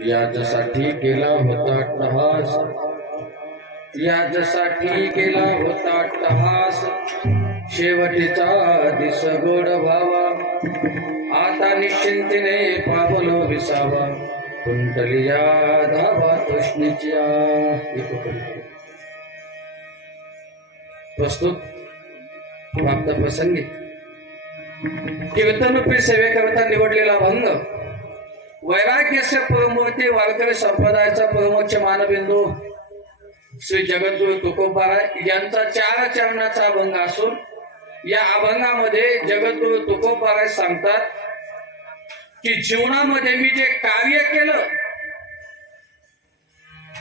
याच्यासाठी केला होता अट्टहास, याच्यासाठी केला होता अट्टहास, शेवटीचा दिस गोड व्हावा, आता निश्चिंतीने पावलो विसावा, कुंटलिया धावा तृष्णेच्या. प्रस्तुत प्राप्त प्रसंगी कीर्तनप्रिय सेवेकरता निवडलेला भंग वैराग्यस्य परमूर्ती वारकरी संप्रदायाचा परमोच्च मानबिंदू श्री जगद्गुरु तुकोबाराय यांचा 4 चरणाचा अभंग असून या अभंगामध्ये जगद्गुरु तुकोबाराय सांगतात की जीवनामध्ये मी जे कार्य केलं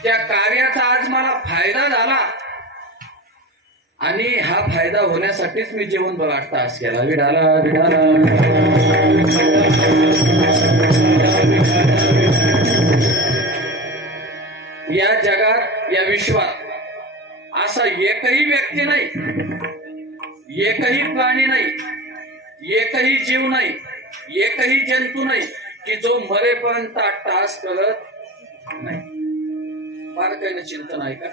त्या कार्याचा आज मला फायदा झाला आणि हा फायदा होण्यासाठीच मी जीवनभर 8 तास केला. विठाला विठाला. या जगात या विश्वात असा एकही व्यक्ती नाही, एकही प्राणी नाही, एकही जीव नाही, एकही जंतू नाही की जो मरेपर्यंत 8 तास करत नाही. फार काही चिंतन आहे का?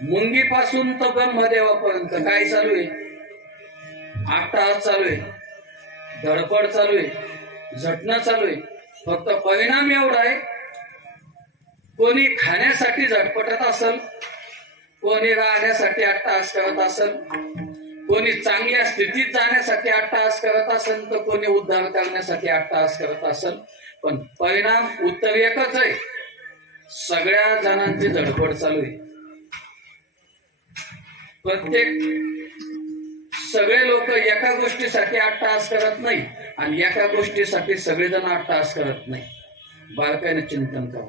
मुंगीपासून तर ब्रह्मदेवापर्यंत काय चालू आहे? 8 तास चालू आहे, धडपड चालू आहे, झटणं चालू आहे. फक्त परिणाम एवढा आहे, कोणी खाण्यासाठी झटपटत असेल, कोणी राहण्यासाठी 8 तास करत असेल, कोणी चांगल्या स्थितीत जाण्यासाठी 8 तास करत असेल, तर कोणी उद्धार करण्यासाठी 8 तास करत असेल. पण परिणाम उत्तर एकच आहे, सगळ्या जणांची धडपड चालू आहे. सगळे लोक एका गोष्टीसाठी 8 तास करत नाही आणि एका गोष्टीसाठी सगळेजण 8 तास करत नाही. बारकाईने चिंतन करा.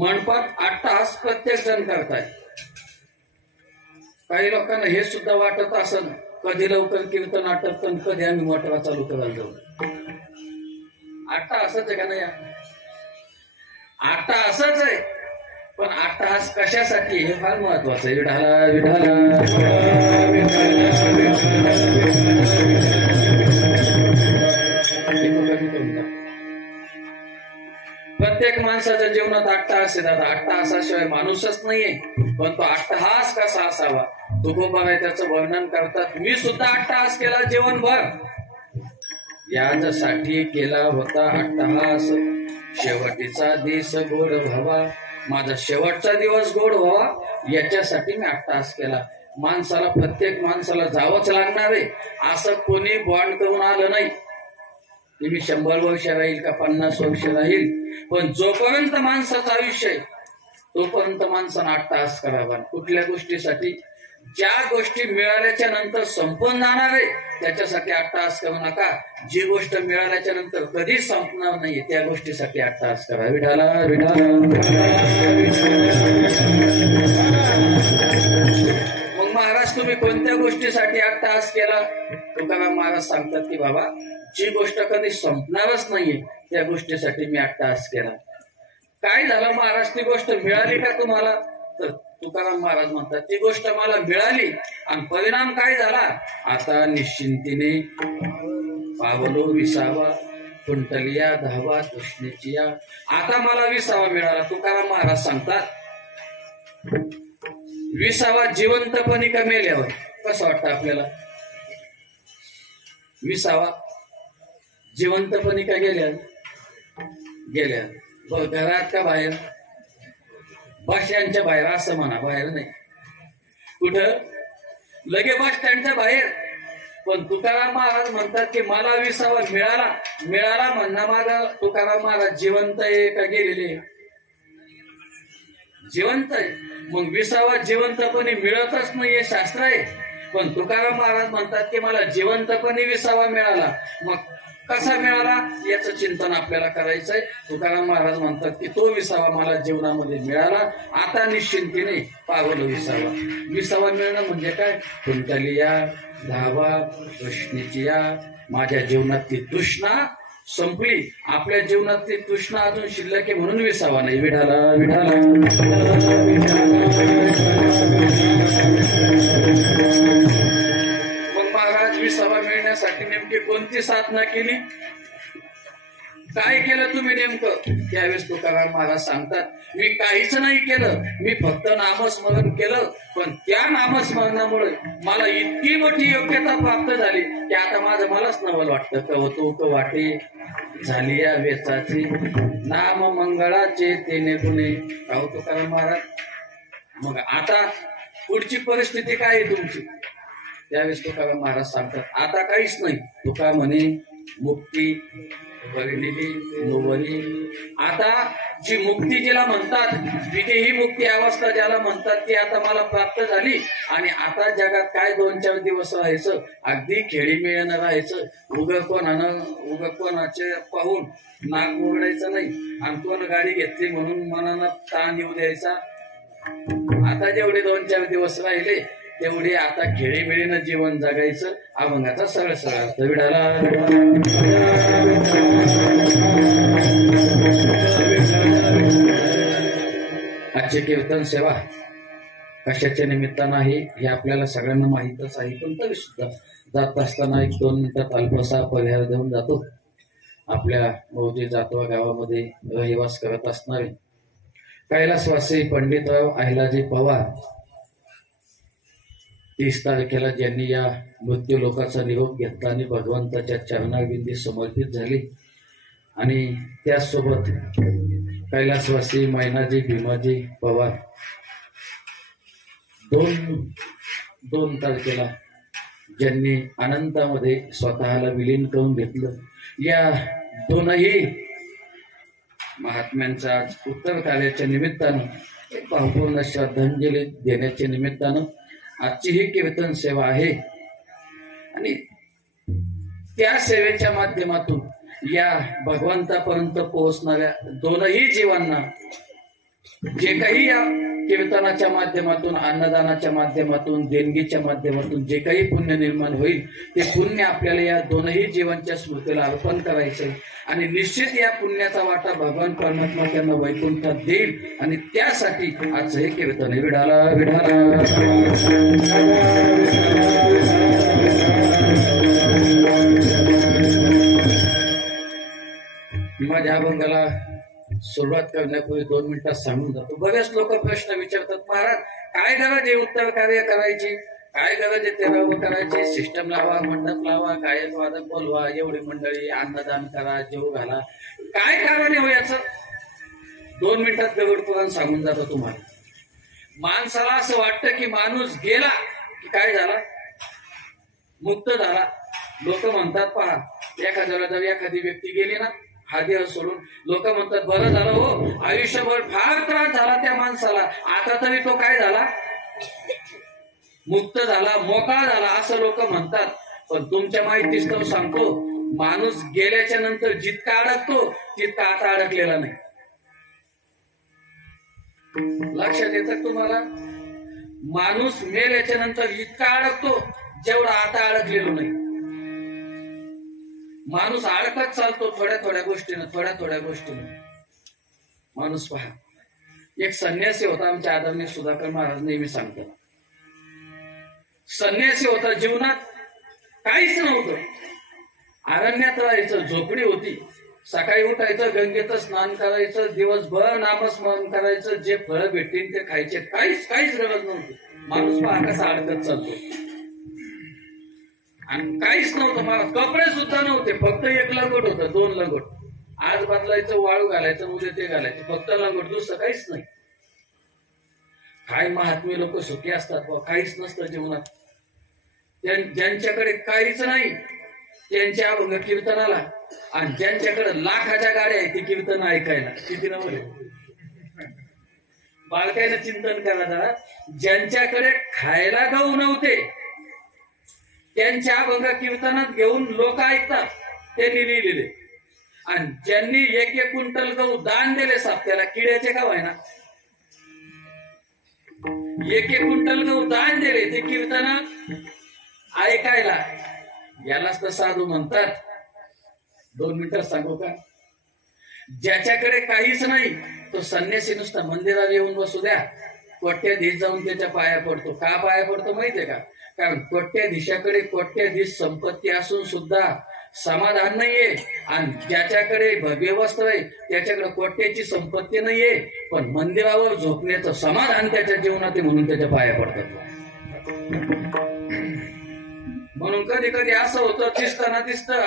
मनपात 8 तास प्रत्येक जण करताय. काही लोकांना हे सुद्धा वाटत असेल कधी लवकर कीर्तन आटपत, कधी आम्ही मोटरा चालू करायला जाऊ. 8 तासच आहे का नाही? 8 तासच आहे, पण 8 तास कशासाठी हे फार महत्वाचं आहे. विठाला विठाला. प्रत्येक माणसाच्या जीवनात 8 तास येतात. 8 तासाशिवाय माणूसच नाहीये. पण तो 8 तास कसा असावा तुकोबाराय त्याचं वर्णन करतात. मी सुद्धा 8 तास केला जीवनभर, याच्यासाठी केला होता अट्टहास, शेवटीचा दिस गोड व्हावा, माझा शेवटचा दिवस गोड व्हावा याच्यासाठी मी 8 तास केला. माणसाला, प्रत्येक माणसाला जावंच लागणार आहे, असं कोणी बॉन्ड करून आलं नाही. मी 100 वर्ष राहील का 50 वर्ष राहील, पण जोपर्यंत माणसाचं आयुष्य आहे तोपर्यंत माणसानं 8 तास करावा. कुठल्या गोष्टीसाठी? ज्या गोष्टी मिळाल्याच्या नंतर संपून जाणार आहे त्याच्यासाठी 8 तास करू नका. जी गोष्ट मिळाल्याच्या नंतर कधीच संपणार नाहीये त्या गोष्टीसाठी 8 तास करा. विठाला विठाला. मग महाराज तुम्ही कोणत्या गोष्टीसाठी 8 तास केला? तुकाराम महाराज सांगतात की बाबा जी गोष्ट कधी संपणारच नाहीये त्या गोष्टीसाठी मी 8 तास केला. काय झालं महाराज? ती गोष्ट मिळाली का तुम्हाला? तर तुकाराम महाराज म्हणतात ती गोष्ट मला मिळाली आणि परिणाम काय झाला? आता निश्चिंतीने पावलो विसावा, कुंटलिया धावा तृष्णेच्या. आता मला विसावा मिळाला. तुकाराम महाराज सांगतात विसावा जिवंतपणी का मेल्यावर? कसं वाटतं आपल्याला? विसावा जिवंतपणी का गेल्या? गेल्या. घरात का बाहेर? बस स्टँडच्या बाहेर असं म्हणा, बाहेर नाही. कुठं? लगे बस स्टँडच्या बाहेर. पण तुकाराम महाराज म्हणतात की मला विसावा मिळाला. मिळाला म्हणणं माझा तुकाराम महाराज जिवंत आहे का गेलेले? जिवंत आहे. मग विसावा जिवंतपणे मिळतच नाहीये शास्त्र आहे, पण तुकाराम महाराज म्हणतात की मला जिवंतपणे विसावा मिळाला. मग कसा मिळाला याचं चिंतन आपल्याला करायचंय. तुकाराम महाराज म्हणतात की तो विसावा मला जीवनामध्ये मिळाला, आता निश्चिंतीने पावलो विसावा. विसावा मिळणं म्हणजे काय? कुंटलिया धावा तृष्णेच्या. माझ्या जीवनातली तृष्णा संपली, आपल्या महाराष्ट्री तृष्णा अजून शिल्लक आहे म्हणून विसावा नाही. विठाला विठाला. मग महाराज विसावा मिळण्यासाठी नेमकी कोणती साधना केली? काय केलं तुम्ही नेमकं? त्यावेळेस तुकाराम महाराज सांगतात मी काहीच नाही केलं, मी फक्त नामस्मरण केलं. पण त्या नामस्मरणामुळे मला इतकी मोठी योग्यता प्राप्त झाली की आता माझं मलाच नवल वाटतं. कौतुक वाटे झाली या वेचाची, नाम मंगळाचे तेने गुणे. राहू तुकाराम महाराज. मग आता पुढची परिस्थिती काय आहे तुमची? त्यावेळेस तुकाराम महाराज सांगतात आता काहीच नाही. तुका म्हणे मुक्ती परिणिती नोवरी. आता जी मुक्ती जिला म्हणतात, विदेही मुक्ती अवस्था ज्याला म्हणतात, ती आता मला प्राप्त झाली. आणि आता जगात काय 2-4 दिवस राहायचं, अगदी खेळीमेळीनं राहायचं. उग कोणाचे पाहून नाक उघडायचं नाही, आणि कोण गाडी घेतली म्हणून मनानं ताण येऊ द्यायचा. आता जेवढे 2-4 दिवस राहिले तेवढे आता खेळीमेळीनं जीवन जगायचं. अभंगाचा सरळ सरळ अर्थ विडाला. आजची कीर्तन सेवा कशाच्या निमित्तानं आहे हे आपल्याला सगळ्यांना माहीतच आहे. पण तरी सुद्धा जात असताना 1-2 मिनिटात अल्पसा परिहार देऊन जातो. आपल्या मौजे जातवा गावामध्ये रहिवास करत असणारे कैलासवासी पंडितराव अहिलाजी पवार 30 तारखेला ज्यांनी या मृत्यू लोकाचा निरोप घेतला आणि भगवंताच्या चरणाविंदी समर्पित झाली. आणि त्याचसोबत कैलासवासी मैनाजी भीमाजी पवार 2 तारखेला ज्यांनी अनंतामध्ये स्वतःला विलीन करून घेतलं. या दोनही महात्म्यांच्या उत्तर कार्याच्या निमित्तानं एक भावपूर्ण श्रद्धांजली देण्याच्या निमित्तानं आजची ही कीर्तन सेवा आहे. आणि त्या सेवेच्या माध्यमातून या भगवंतापर्यंत पोहोचणाऱ्या दोनही जीवांना जे काही या कीर्तनाच्या माध्यमातून, अन्नदानाच्या माध्यमातून, देणगीच्या माध्यमातून जे काही पुण्य निर्माण होईल ते पुण्य आपल्याला या दोनही जीवांच्या स्मृतीला अर्पण करायचंय. आणि निश्चित या पुण्याचा वाटा भगवान परमात्मा त्यांना वैकुंठात देईल. आणि त्यासाठी आज हे कीर्तन विडाला विडाला. माझ्या अभंगाला सुरुवात करण्यापूर्वी 2 मिनिटात सांगून जातो. बरेच लोक प्रश्न विचारतात, महाराज काय गरज आहे उत्तर कार्य करायची, काय गरज आहे तेरावं करायची, सिस्टम लावा, मंडप लावा, गायक वादक बोलवा, एवढी मंडळी, अन्नदान करा, जेव घाला, काय कारण आहे याचं? 2 मिनिटात गरुड पुराण सांगून जातो तुम्हाला. माणसाला असं वाटतं की माणूस गेला की काय झाला, मुक्त झाला. लोक म्हणतात पहा, एखाद्याला जर एखादी व्यक्ती गेली ना हा देह सोडून, लोक म्हणतात बरं झालं हो, आयुष्यभर फार त्रास झाला त्या माणसाला, आता तरी तो काय झाला, मुक्त झाला, मोकळा झाला, असं लोक म्हणतात. पण तुमच्या माहितीच तो सांगतो, माणूस गेल्याच्या नंतर जितका अडकतो तितका आता अडकलेला नाही. लक्षात येतं तुम्हाला? माणूस मेल्याच्या नंतर इतका अडकतो जेवढा आता अडकलेलो नाही. माणूस अडकत चालतो थोड्या थोड्या गोष्टीनं. माणूस पहा, एक संन्यासी होता, आमच्या आदरणीय सुधाकर महाराज नेहमी सांगतात, संन्यासी होता, जीवनात काहीच नव्हतं, अरण्यात राहायचं, झोपडी होती, सकाळी उठायचं, गंगेत स्नान करायचं, दिवसभर नामस्मरण करायचं, जे फळं भेटतील ते खायचे, काहीच गरज नव्हती. माणूस पहा कसा अडकत चालतो. आणि काहीच नव्हतं, मला कपडे सुद्धा नव्हते, फक्त एक लंगोट होतं, 2 लंगोट, आज बदलायचं, वाळू घालायचं, उद्या ते घालायचं, फक्त लंगोट, दुसरं काहीच नाही. काय महात्मे लोक सुखी असतात, काहीच नसतं जीवनात. ज्यांच्याकडे काहीच नाही त्यांच्या अभंग कीर्तनाला, आणि ज्यांच्याकडे लाखाच्या गाड्या आहेत ती कीर्तन ऐकायला, किती नवले बालकायनं चिंतन करा जरा. ज्यांच्याकडे खायला गहू नव्हते त्यांच्या अभंग कीर्तनात घेऊन लोक ऐकतात, त्यांनी लिहिलेले. आणि ज्यांनी 1-1 क्विंटल गहू दान दिले साप्त्याला, किड्याचे गाव आहे ना, 1-1 क्विंटल गहू दान दिले, ते कीर्तन ऐकायला, यालाच तर साधू म्हणतात. 2 मिनिटात सांगू का? ज्याच्याकडे काहीच नाही तो संन्यासी नुसता मंदिरात येऊन बसू द्या, कोट्याधीश जाऊन त्याच्या पाया पडतो. का पाया पडतो माहितीये का? कारण कोट्याधीशाकडे कोट्याधीश संपत्ती असून सुद्धा समाधान नाहीये, आणि ज्याच्याकडे भव्य वस्त्र आहे त्याच्याकडे कोट्याची संपत्ती नाहीये, पण मंदिरावर झोपण्याचं समाधान त्याच्या जीवनात आहे, म्हणून त्याच्या पाया पडतात. म्हणून कधी कधी असं होतं, दिसताना दिसतं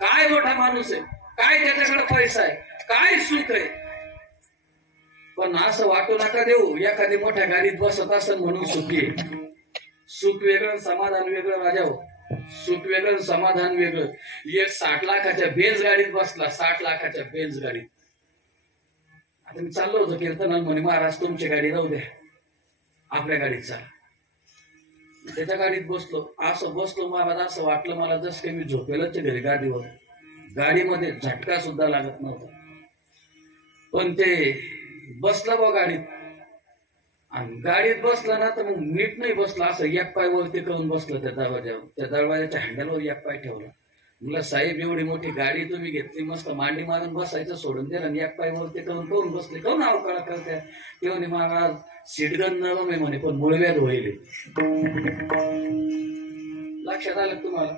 काय मोठा माणूस आहे, काय त्याच्याकडे पैसा आहे, काय सुख आहे, पण असं वाटू नका देऊ एखादी मोठ्या गाडीत बसत असेल म्हणून सुखी आहे. सुख वेगळं समाधान वेगळं राजा हो. सुख वेगळं समाधान वेगळं. एक 60 लाखाच्या बेंज गाडीत बसला, 60 लाखाच्या बेंज गाडीत. आता मी चाललो होतो कीर्तनाला, म्हणे महाराज तुमची गाडी राहू द्या, आपल्या गाडीत चाल. त्याच्या गाडीत बसलो, असं बसलो महाराज असं वाटलं मला जसं काही मी झोपेलच घरी गाडीवर. गाडीमध्ये झटका सुद्धा लागत नव्हता, पण ते बसलं बा गाडीत, आणि गाडीत बसलं ना तर मग नीट नाही बसलं, असं एक पाय वरती करून बसलं त्या दरवाज्यावर. त्या दरवाजाच्या हँडलवर एक पाय ठेवला. म्हणलं साहेब एवढी मोठी गाडी तुम्ही घेतली, मस्त मांडी मारून बसायचं सोडून दिलं आणि एक पाय वरती करून बसले, काऊन अवकाळा करत्या. ते म्हणे महाराज सीटगन नरम आहे म्हणे, पण मुळव्यात होईल. लक्षात आलं तुम्हाला?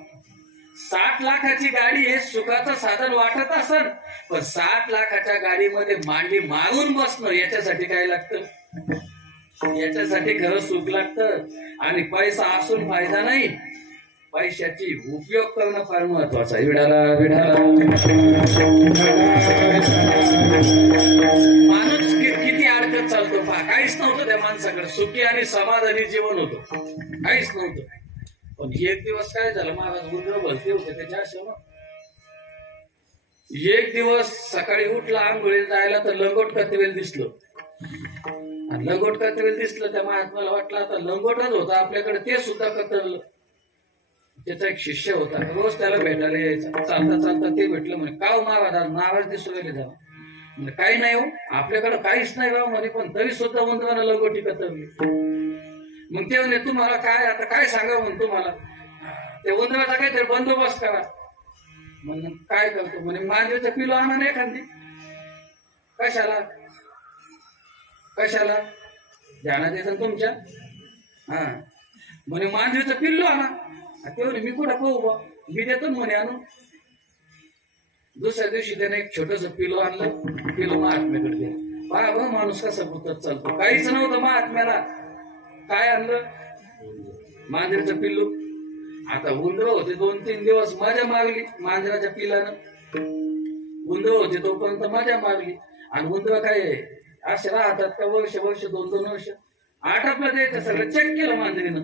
60 लाखाची गाडी हे सुखाचं साधन वाटत असेल, पण 60 लाखाच्या गाडीमध्ये मांडी मारून बसणं याच्यासाठी काय लागतं? याच्यासाठी खरं सुख लागतं. आणि पैसा असून फायदा नाही, पैशाची उपयोग करणं फार महत्वाचं आहे. विडाला विडाला माणूस किती अडकत चालतो पहा. काहीच नव्हतं त्या माणसाकडे, सुखी आणि समाधानी जीवन होतं, काहीच नव्हतं. पण एक दिवस काय झालं, महाराज रुद्र भरती होते त्याच्या आश्रमात. एक दिवस सकाळी उठला, आंघोळीला जायला तर लंगोट कथवेल दिसलं. आणि लंगोट कथवेल दिसलं, त्या महात्म्याला वाटलं आता लंगोटच होता आपल्याकडे, ते सुद्धा कतरलं. त्याचा एक शिष्य होता, रोज त्याला भेटायला यायचा. चालता चालता ते भेटलं, म्हणे का हो महाराज नाराज दिसू राहिले जावं. म्हणजे काही नाही हो, आपल्याकडे काहीच नाही राव म्हणे, पण तरी सुद्धा उंदरानं लंगोटी कतरली. मग ते म्हणे तुम्हाला काय आता काय सांगावं म्हणे तुम्हाला, ते उंदराचा काहीतरी बंदोबस्त करा. म्हणून काय करतो म्हणे, मांजरीचं पिलो आणा नाही एखादी. कशाला कशाला ध्यानात येतं तुमच्या? हा म्हणे मांजरीचं पिल्लो आणा. ते म्हणे मी कुठं पाहू बा, मी देतो म्हणे आणून. दुसऱ्या दिवशी त्याने एक छोटस पिलो आणलं, पिलो महात्म्याकडे गेलं. पहा बा माणूस कसा पुतत चालतो. काहीच नव्हतं महात्म्याला, काय आणलं? मांजरीचं पिल्लू. आता उंदर होते 2-3 दिवस मजा मागली मांजराच्या पिलानं. उंदर होते तोपर्यंत मजा मागली. आणि उंदर काय असे राहतात का वर्ष 2-2 वर्ष? आटपलं द्यायचं सगळं, चेक केलं मांजरीनं.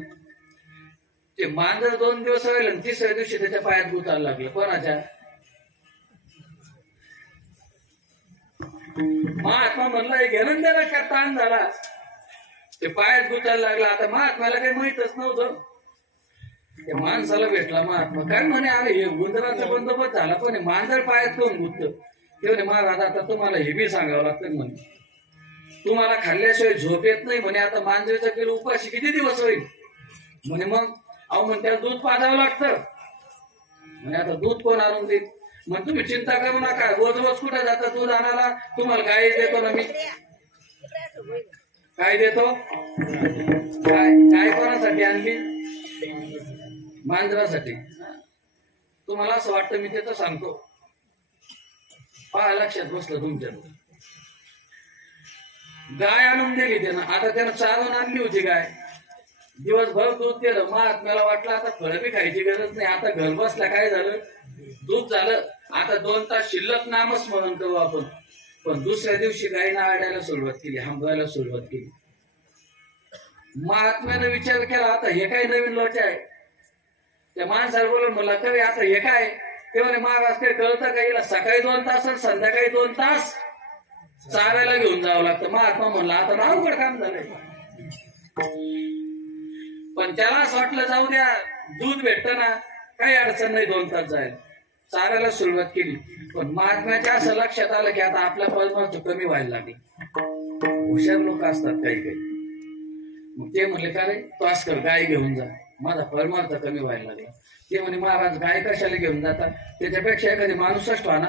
ते मांजर 2 दिवस राहिलं आणि तिसऱ्या दिवशी त्याच्या पायात गुतायला लागलं. कोणाच्या? महात्मा म्हणला हे घेणं त्याला का ताण झाला, ते पायात गुतायला लागला. आता महात्म्याला काही माहितच नव्हतं. त्या माणसाला भेटला महात्मा, काय म्हणे अरे हे उंदराचा बंदोबस्त झाला, पण मांजर पायात कोण गुततं? ते म्हणे महाराज आता तुम्हाला हे बी सांगावं लागतं म्हणे, तुम्हाला खाल्ल्याशिवाय झोप येत नाही म्हणे. आता मांजरीचा किलो उपाशी किती दिवस होईल म्हणे. मग अहो म्हणे त्याला दूध पाजावं लागतं म्हणे. आता दूध कोण आणून देईल? मग तुम्ही चिंता करू नका, रोज रोज कुठे जाता दूध आणायला? तुम्हाला गाय देतो ना मी. काय देतो? गाय कोणासाठी आणली? मांजरासाठी. तुम्हाला असं वाटतं मी ते तर सांगतो, पहा लक्षात बसलं तुमच्या. गाय आणून दिली त्यानं. आता त्यानं चारून आणली होती गाय, दिवसभर दूध केलं. महात्म्याला वाटलं आता फळं बी खायची गरज नाही, आता घर बसल्या काय झालं, दूध झालं. आता 2 तास शिल्लक नामस्मरण करू आपण. पण दुसऱ्या दिवशी गायीनं आडायला सुरुवात केली, हंबायला सुरुवात केली. महात्म्यानं विचार केला आता हे काय नवीन लोचा आहे. त्या माणसाला बोलून म्हणला तरी आता हे काय? ते म्हणे महाराज काही कळतं का, हिला सकाळी 2 तास आणि संध्याकाळी 2 तास चारायला घेऊन जावं लागतं. महात्मा म्हणला आता अवघड काम झालंय. पण त्याला असं वाटलं जाऊ द्या, दूध भेटतं ना, काही अडचण नाही 2 तास जायला. चारायला सुरुवात केली. पण महात्म्याच्या असं लक्षात आलं की आता आपल्या परमार्थ कमी व्हायला लागले. हुशार लोक असतात काही काही. मग ते म्हणले का रे तू असं कर, गाय घेऊन जा, माझा परमार्थ कमी व्हायला लागला. ते म्हणे महाराज गाय कशाला घेऊन जातात, त्याच्यापेक्षा एखादी माणूसच ठेवा ना.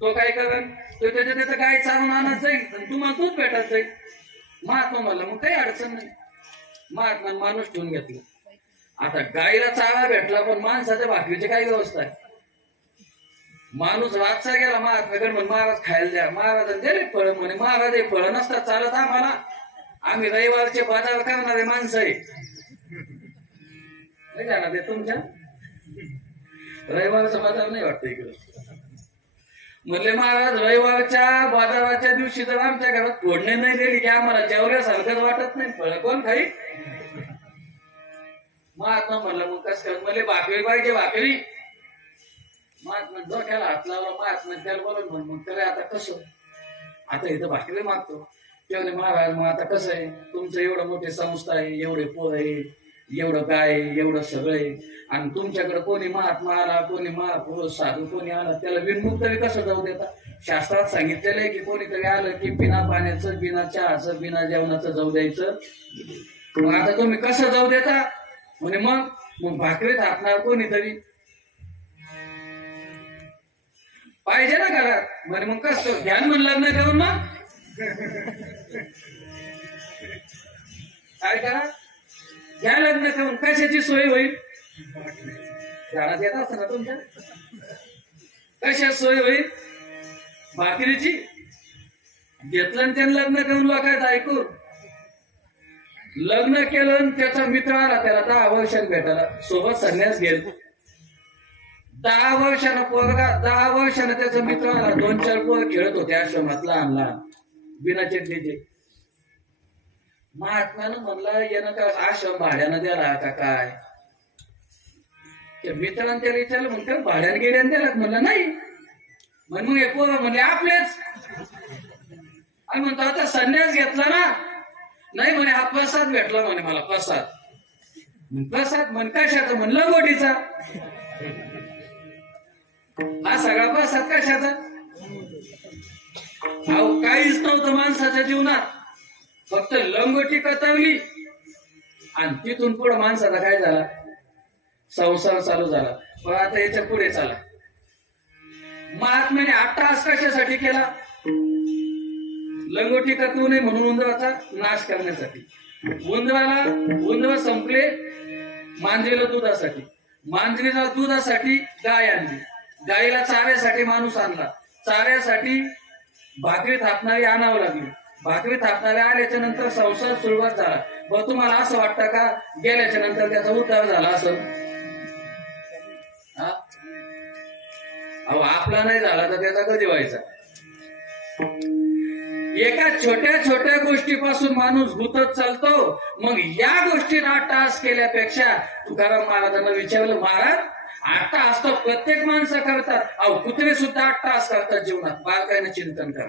तो काय करेल, तो त्याचं गाय चालून आणत जाईल, तुम्हाला दूध भेटत जाईल. महात्मा म्हणला मग काही अडचण नाही. महात्मा माणूस ठेवून घेतलं. आता गाईला चारा भेटला पण माणसाच्या भाकरीची काय व्यवस्था आहे? माणूस वाचचा गेला महात्म्याकडे म्हणे महाराज खायला द्या, महाराज दिले फळ म्हणे, महाराज हे फळ नसतात चालत आम्हाला, आम्ही रविवारचे बाजार करणारे माणसं आहे. नाही जाणार ते तुमच्या रविवारचा बाजार नाही वाटतं इकडे. म्हणले महाराज रविवारच्या बाजाराच्या दिवशी जर आमच्या घरात फोडणे नाही दिली की आम्हाला जेवल्यासारखंच वाटत नाही, फळ कोण खाई? महात्मा म्हणलं मग कस कर? म्हणले भाकरी पाहिजे भाकरी. महात्मा डोक्याला हात लावला, महात्मा त्याला बोलत म्हण मग करे आता कसं? आता इथं भाकरी मागतो. तेवढे महाराज मग आता कसं आहे, तुमचं एवढं मोठी संस्था आहे, एवढे पोर आहे, एवढं काय एवढं सगळं आहे, आणि तुमच्याकडे कोणी महात्मा आला, कोणी महापुरुष साधू कोणी आला त्याला बिनमुक्त तरी कसं जाऊ देता? शास्त्रात सांगितलेलं आहे की कोणीतरी आलं की बिना पाण्याचं, बिना चहाचं, बिना जेवणाचं जाऊ द्यायचं. मग आता तुम्ही कसं जाऊ देता? म्हणे मग भाकरी थापणार कोणीतरी पाहिजे ना घरात. म्हणे मग कसं ध्यान म्हण लग्न करून मग काय करा? घ्या लग्न करून. कशाची सोय होईल? घरात येत असत ना तुमच्या, कशा सोय होईल? भाकरीची. घेतलं आणि त्यानं लग्न करून लोकांचं ऐकून. लग्न केलं आणि त्याचा मित्र आला, त्याला 10 वर्षांनी भेटायला, सोबत संन्यास घेल. 10 वर्षानं पोरगा, 10 वर्षानं त्याचा मित्र आला, 2-4 पोर खेळत होते आश्रमात लहान लहान बिना चटणीचे. महात्म्यानं म्हणलं येणं का आश्रम भाड्यानं द्याला का काय? त्या मित्रांनी त्याला विचारलं म्हणतो भाड्याने गेल्याने द्याला? म्हणलं नाही. मग हे पोर म्हणले आपलेच. आणि म्हणतो आता संन्यास घेतला ना? नाही म्हणे हा प्रसाद भेटला म्हणे मला, प्रसाद. प्रसाद म्हण कशाचा? म्हणलं गोडीचा. हा सगळा प्रसाद कशाचा? अहो काहीच नव्हतं माणसाच्या जीवनात, फक्त लंगोटी कतवली आणि तिथून पुढे माणसाचा काय झाला? संसार चालू झाला. पण आता याच्या पुढे चला. महात्म्याने अट्टहास कशासाठी केला? लंगोटी कतवू नये म्हणून उंदराचा नाश करण्यासाठी. उंदर संपले, मांजरीला दुधासाठी, मांजरीला दुधासाठी गाय आणली, गायीला चाऱ्यासाठी माणूस आणला, चाऱ्यासाठी भाकरी थापणारी आणावं लागली, भाकरी थापणारे आल्याच्या नंतर संसार सुरुवात झाला. बरं तुम्हाला असं वाटतं का गेल्याच्या नंतर त्याचा उद्धार झाला असं? अहो आपला नाही झाला तर त्याचा कधी व्हायचा? एका छोट्या छोट्या गोष्टीपासून माणूस गुतत चालतो. मग या गोष्टीला अट्टहास केल्यापेक्षा तुकाराम महाराजांना विचारलं, महाराज अट्टहास तर प्रत्येक माणसं करतात, अहो कुत्रे सुद्धा अट्टहास करतात जीवनात. बारकाईने चिंतन करा.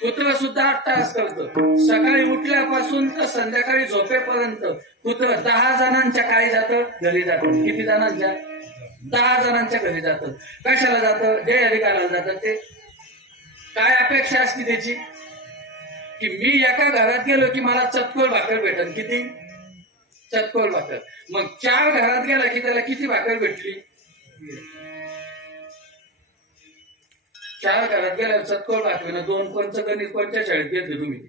कुत्र सुद्धा अट्टहास करतं. सकाळी उठल्यापासून तर संध्याकाळी झोपेपर्यंत कुत्र 10 जणांच्या काही जातं घरी जातं. किती जणांच्या? 10 जणांच्या घरी जातं. कशाला जातं? जय घालायला जातं. ते काय अपेक्षा असते त्याची? की मी एका घरात गेलो की मला चतकोर भाकर भेटल. किती? चतकोर भाकर. मग 4 घरात गेला की त्याला किती भाकर भेटली? 4 घरात गेल्यावर चतकोर भाकरीनं 2 कोणचं गणित कोणत्या शाळेत घेतले तुम्ही?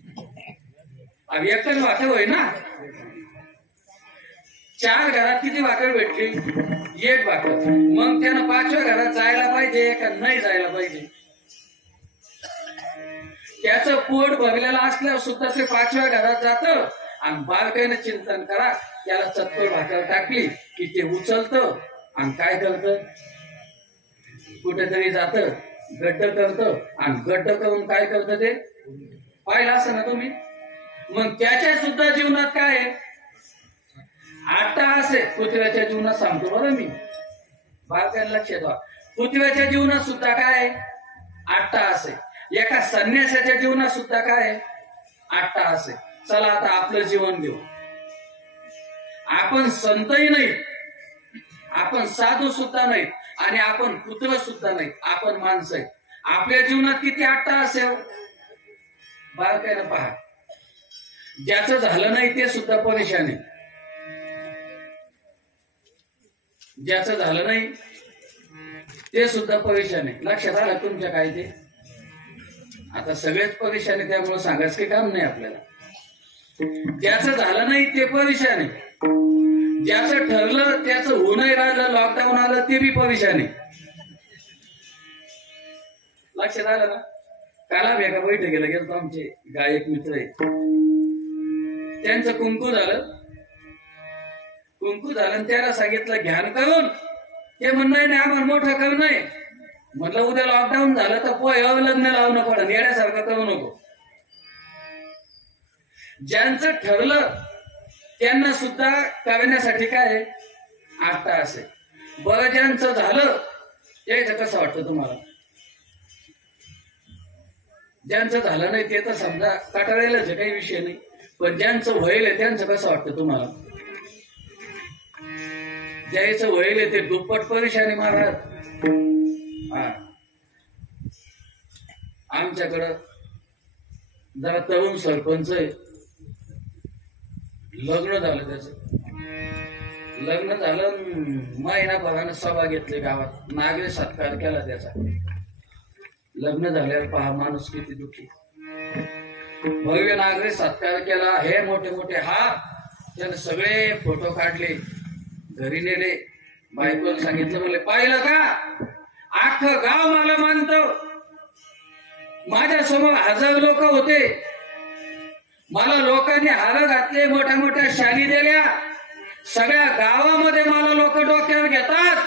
अभी एकच भाकर होय ना? 4 घरात किती भाकर भेटली? 1 भाकर. मग त्यानं 5व्या घरात जायला पाहिजे का नाही जायला पाहिजे? त्याचं पोट भरलेलं असल्यावर सुद्धा ते 5व्या घरात जातं. आणि बारकाईनं चिंतन करा, त्याला चतकोर भाकर टाकली की ते उचलतं आणि काय करतं? कुठेतरी जातं, गड्ड करतं आणि गड्ड करून काय करतं ते पाहिलं असं ना तुम्ही? मग त्याच्या सुद्धा जीवनात काय आहे? अट्टहास आहे. कुत्र्याच्या जीवनात सांगतो बरं मी, बारकाईनं लक्षात ठेवा. कुत्र्याच्या जीवनात सुद्धा काय आहे? अट्टहास आहे. एका संन्यासाच्या जीवनात सुद्धा काय आहे? अट्टहास आहे. चला आता आपलं जीवन घेऊ. आपण संतही नाही, आपण साधू सुद्धा नाही, आणि आपण कुत्र सुद्धा नाही, आपण माणसं आहे. आपल्या जीवनात किती अट्टहास आहे? बारकाईनं पहा. ज्याचं झालं नाही ते सुद्धा परेशान आहे. ज्याचं झालं नाही ते सुद्धा परेशान आहे. लक्षात आलं तुमच्या काय ते? आता सगळेच परेशान आहे, त्यामुळे सांगायचं काही काम नाही आपल्याला. ज्याचं झालं नाही ते परेशान आहे. ज्याचं ठरलं त्याचं होऊनही राहिलं, लॉकडाऊन आलं ते बी परेशान आहे. लक्षात आलं ना. काल एका बैठकीला गेलो, आमचे गायक मित्र आहेत, त्यांचं कुंकू झालं आणि त्याला सांगितलं घ्यान करून. ते म्हणणं नाही आम्हाला मोठं करू नये. म्हटलं उद्या लॉकडाऊन झालं तर पोय लग्न लावणं पडलं, येण्यासारखं करू नको. ज्यांचं ठरलं त्यांना सुद्धा करण्यासाठी काय 8 तास आहे. बरं ज्यांचं झालं यायचं कसं वाटतं तुम्हाला? ज्यांचं झालं नाही ते तर समजा कटाळेलाच काही विषय नाही, पण ज्यांचं व्हायलंय त्यांचं कसं वाटतं तुम्हाला? ज्याचं व्हायलंय ते दुप्पट परेशानी महाराज. आमच्याकडं जरा तरुण सरपंच आहे, लग्न झालं त्याचं. लग्न झालं, महिनाभरानं सभा घेतली गावात, नागरी सत्कार केला त्याचा. लग्न झाल्यावर पहा माणूस किती दुःखी. भव्य नागरी सत्कार केला, हे मोठे मोठे हात, त्याने सगळे फोटो काढले, घरी नेले. बायकोला सांगितलं, म्हणले पाहिलं का अख्खं गाव मला मानतं. माझ्या समोर 1000 लोक होते, मला लोकांनी हार घातले, मोठ्या मोठ्या शाली दिल्या, सगळ्या गावामध्ये मला लोक डोक्यावर घेतात.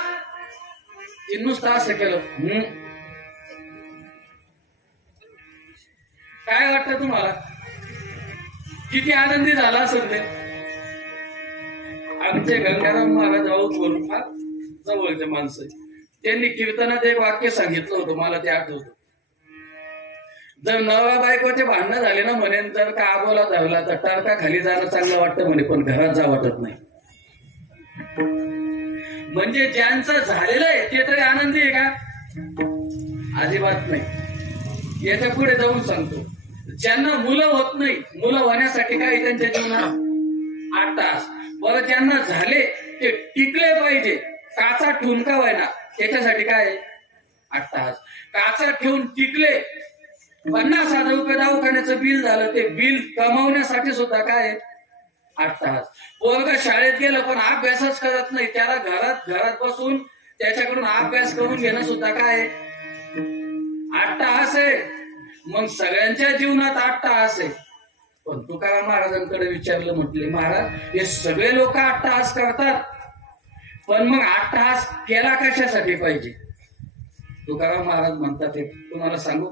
नुसतं असं केलं. काय वाटतं तुम्हाला? किती आनंदी झाला असेल ते. आमचे गंगाराम महाराज आहोत बोलून फार जवळचे माणसं, त्यांनी कीर्तनात एक वाक्य सांगितलं होतं, मला ते आठवतं. जर नवरा बायकोचे भांडणं झाले ना म्हणे, जर का आबोला धरला तर टाळका खाली जाणं चांगलं वाटतं म्हणे, पण घरात जा वाटत नाही. म्हणजे ज्यांचं झालेलं आहे ते तरी आनंदी आहे का? अजिबात नाही. याच्या पुढे जाऊन सांगतो, ज्यांना मुलं होत नाही, मुलं होण्यासाठी काय त्यांच्या जीवनात 8 तास. बरं ज्यांना झाले ते टिकले पाहिजे, काचा ठुमका व्हायना, त्याच्यासाठी काय 8 तास. काचा ठेवून टिकले, 50,000 रुपये दवाखान्याचं बिल झालं, ते बिल कमावण्यासाठी सुद्धा काय 8 तास. पोरगा शाळेत गेलं पण अभ्यासच करत नाही, त्याला घरात बसून त्याच्याकडून अभ्यास करून घेणं सुद्धा काय 8 तास आहे. मग सगळ्यांच्या जीवनात 8 तास आहे. पण तुकाराम महाराजांकडे विचारलं, म्हटले महाराज हे सगळे लोक 8 तास करतात, पण मग 8 तास केला कशासाठी पाहिजे? तुकाराम महाराज म्हणतात, हे तुम्हाला सांगू,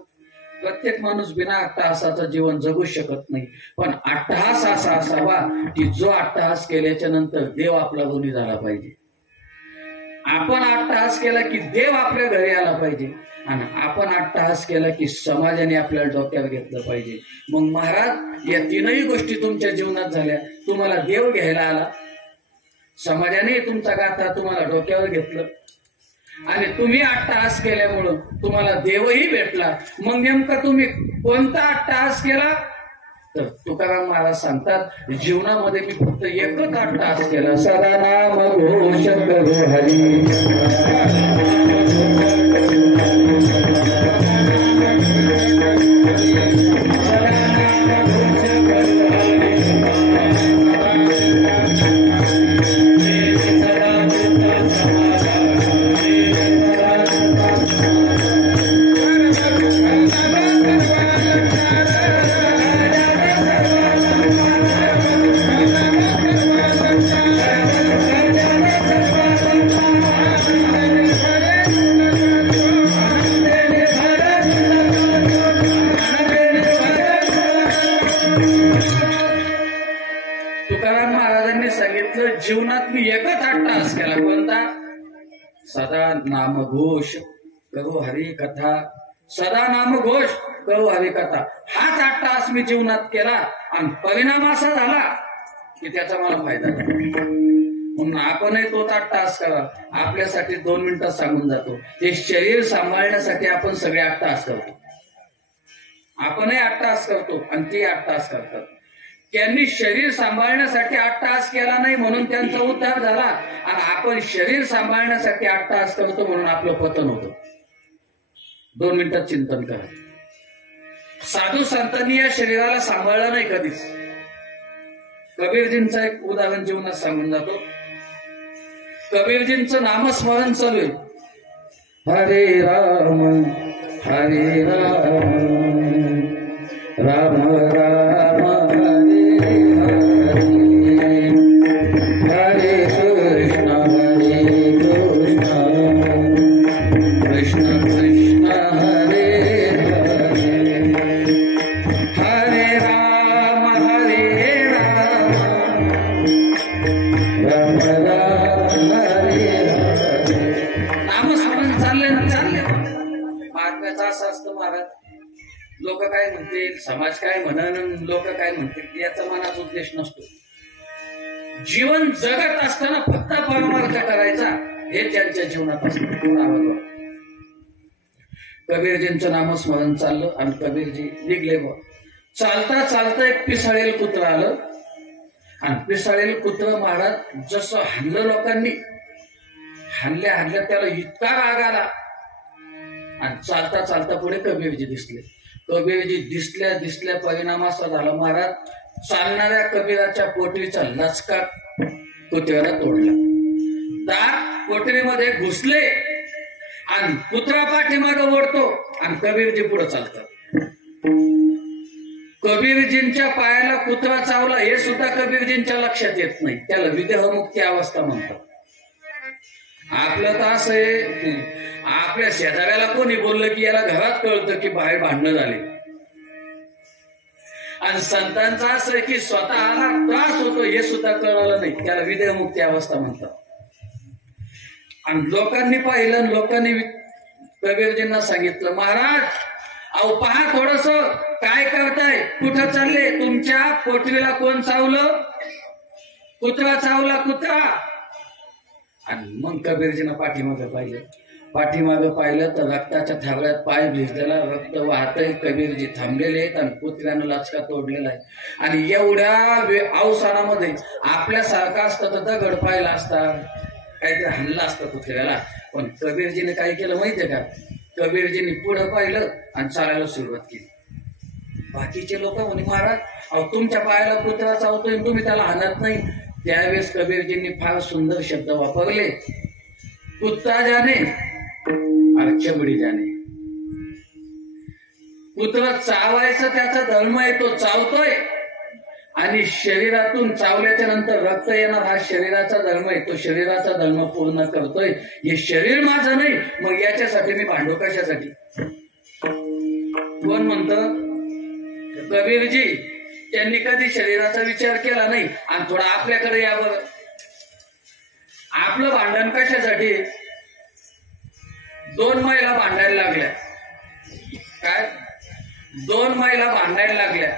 प्रत्येक माणूस बिना 8 तासाचं जीवन जगू शकत नाही, पण 8 तास असा असावा की जो 8 तास केल्याच्या नंतर देव आपला गुणी झाला पाहिजे. आपण 8 तास केला की देव आपल्या घरी आला पाहिजे, आणि आपण 8 तास केला की समाजाने आपल्याला डोक्यावर घेतलं पाहिजे. मग महाराज या 3ही गोष्टी तुमच्या जीवनात झाल्या. तुम्हाला देव घ्यायला आला, समाजाने तुमचा गाथा तुम्हाला डोक्यावर घेतलं, आणि तुम्ही 8 तास केल्यामुळं तुम्हाला देवही भेटला. मग नेमकं तुम्ही कोणता 8 तास केला? तर तुकाराम महाराज सांगतात, जीवनामध्ये मी फक्त एकच 8 तास केला, सदा नाम घोष करो हरी. तुकाराम महाराजांनी सांगितलं, जीवनात मी एकच 8 तास केला. कोणता? सदा नामघोष करू हरी कथा. सदा नामघोष करू हरी कथा. हाच 8 तास मी जीवनात केला, आणि परिणाम असा झाला की त्याचा मला फायदा झाला. म्हणून आपणही तोच 8 तास करा. आपल्यासाठी 2 मिनिटात सांगून जातो. ते शरीर सांभाळण्यासाठी आपण सगळे 8 तास करतो. आपणही 8 तास करतो आणि ते 8 तास करतात. त्यांनी शरीर सांभाळण्यासाठी 8 तास केला नाही म्हणून त्यांचा उद्धार झाला, आणि आपण शरीर सांभाळण्यासाठी 8 तास करतो म्हणून आपलं पतन होतं. 2 मिनिटात चिंतन करा. साधू संतांनी या शरीराला सांभाळलं नाही कधीच. कबीरजींचं एक उदाहरण जीवनात सांगून जातो. कबीरजींचं नामस्मरण चालू आहे. हरे राम हरे राम राम राम हरे हरे कृष्ण कृष्ण कृष्ण हरे हरे हरे राम राम राम हरे हरे. नामस्मरण चालले ना चालले. महात्म्याचं असं असतं महाराज, लोक काय म्हणतील, समाज काय म्हणन, लोक काय म्हणतील याचा मनाचा उद्देश नसतो. जीवन जगत असताना फक्त परमार्थ करायचा हे त्यांच्या जीवनात असतं. कबीरजींचं नामस्मरण चाललं आणि कबीरजी निघले. चालता चालता एक पिसाळेल कुत्र आलं आणि पिसाळेल कुत्र महाराज जसं हाणलं लोकांनी, हाणल्या त्याला इतका राग आला आणि चालता चालता पुढे कबीरजी दिसले. कबीरजी दिसल्या परिणाम असा झाला महाराज, चालणाऱ्या कबीराच्या पोटरीचा लचका कुत्र्याला तोडला. दात पोटरीमध्ये घुसले आणि कुत्रा पाठीमागे ओढतो आणि कबीरजी पुढे चालतात. कबीरजींच्या पायाला कुत्रा चावला हे सुद्धा कबीरजींच्या लक्षात येत नाही. त्याला विदेहमुक्ती अवस्था म्हणतात. आपलं तर असं आहे, आपल्या शेजाऱ्याला कोणी बोललं की याला घरात कळतं की बाहेर भांडणं झाले. आणि संतांचं असं आहे की स्वतःला त्रास होतो हे सुद्धा कळलं नाही. त्याला विदेहमुक्ती अवस्था म्हणतात. आणि लोकांनी पाहिलं, लोकांनी कबीरजींना सांगितलं, महाराज अहो पहा थोडस काय करताय, कुठं चालले, तुमच्या पोटरीला कोण चावलं, कुत्रा चावला कुत्रा. आणि मग कबीरजींना पाठीमागं पाहिलं तर रक्ताच्या थावऱ्यात पाय भिजलेला, रक्त वाहतय. कबीरजी थांबलेले आहेत आणि कुत्र्यानं लाचका तोडलेला आहे. आणि एवढ्या अवसानामध्ये आपल्यासारखा असतं तर दगड पाहिला असता, काहीतरी हल्ला असतं कुत्र्याला. पण कबीरजीने काय केलं माहितीये का, कबीरजींनी पुढं पाहिलं आणि चालायला सुरुवात केली. बाकीचे लोक म्हणे, महाराज अहो तुमच्या पायाला कुत्रा चावतोय तुम्ही त्याला हाणत नाही. त्यावेळेस कबीरजींनी फार सुंदर शब्द वापरले, कुत्ता जाने और चमडी जाने. कुत्रा चावायचं त्याचा धर्म आहे, तो चावतोय. आणि शरीरातून चावल्याच्या नंतर रक्त येणार हा शरीराचा धर्म आहे, तो शरीराचा धर्म पूर्ण करतोय. हे शरीर माझं नाही, मग याच्यासाठी मी भांडू कशासाठी. कोण म्हणतं, कबीरजी त्यांनी कधी शरीराचा विचार केला नाही. आणि थोडा आपल्याकडे यावर, आपलं भांडण कशासाठी. 2 महिला भांडायला लागल्या. काय 2 महिला भांडायला लागल्या,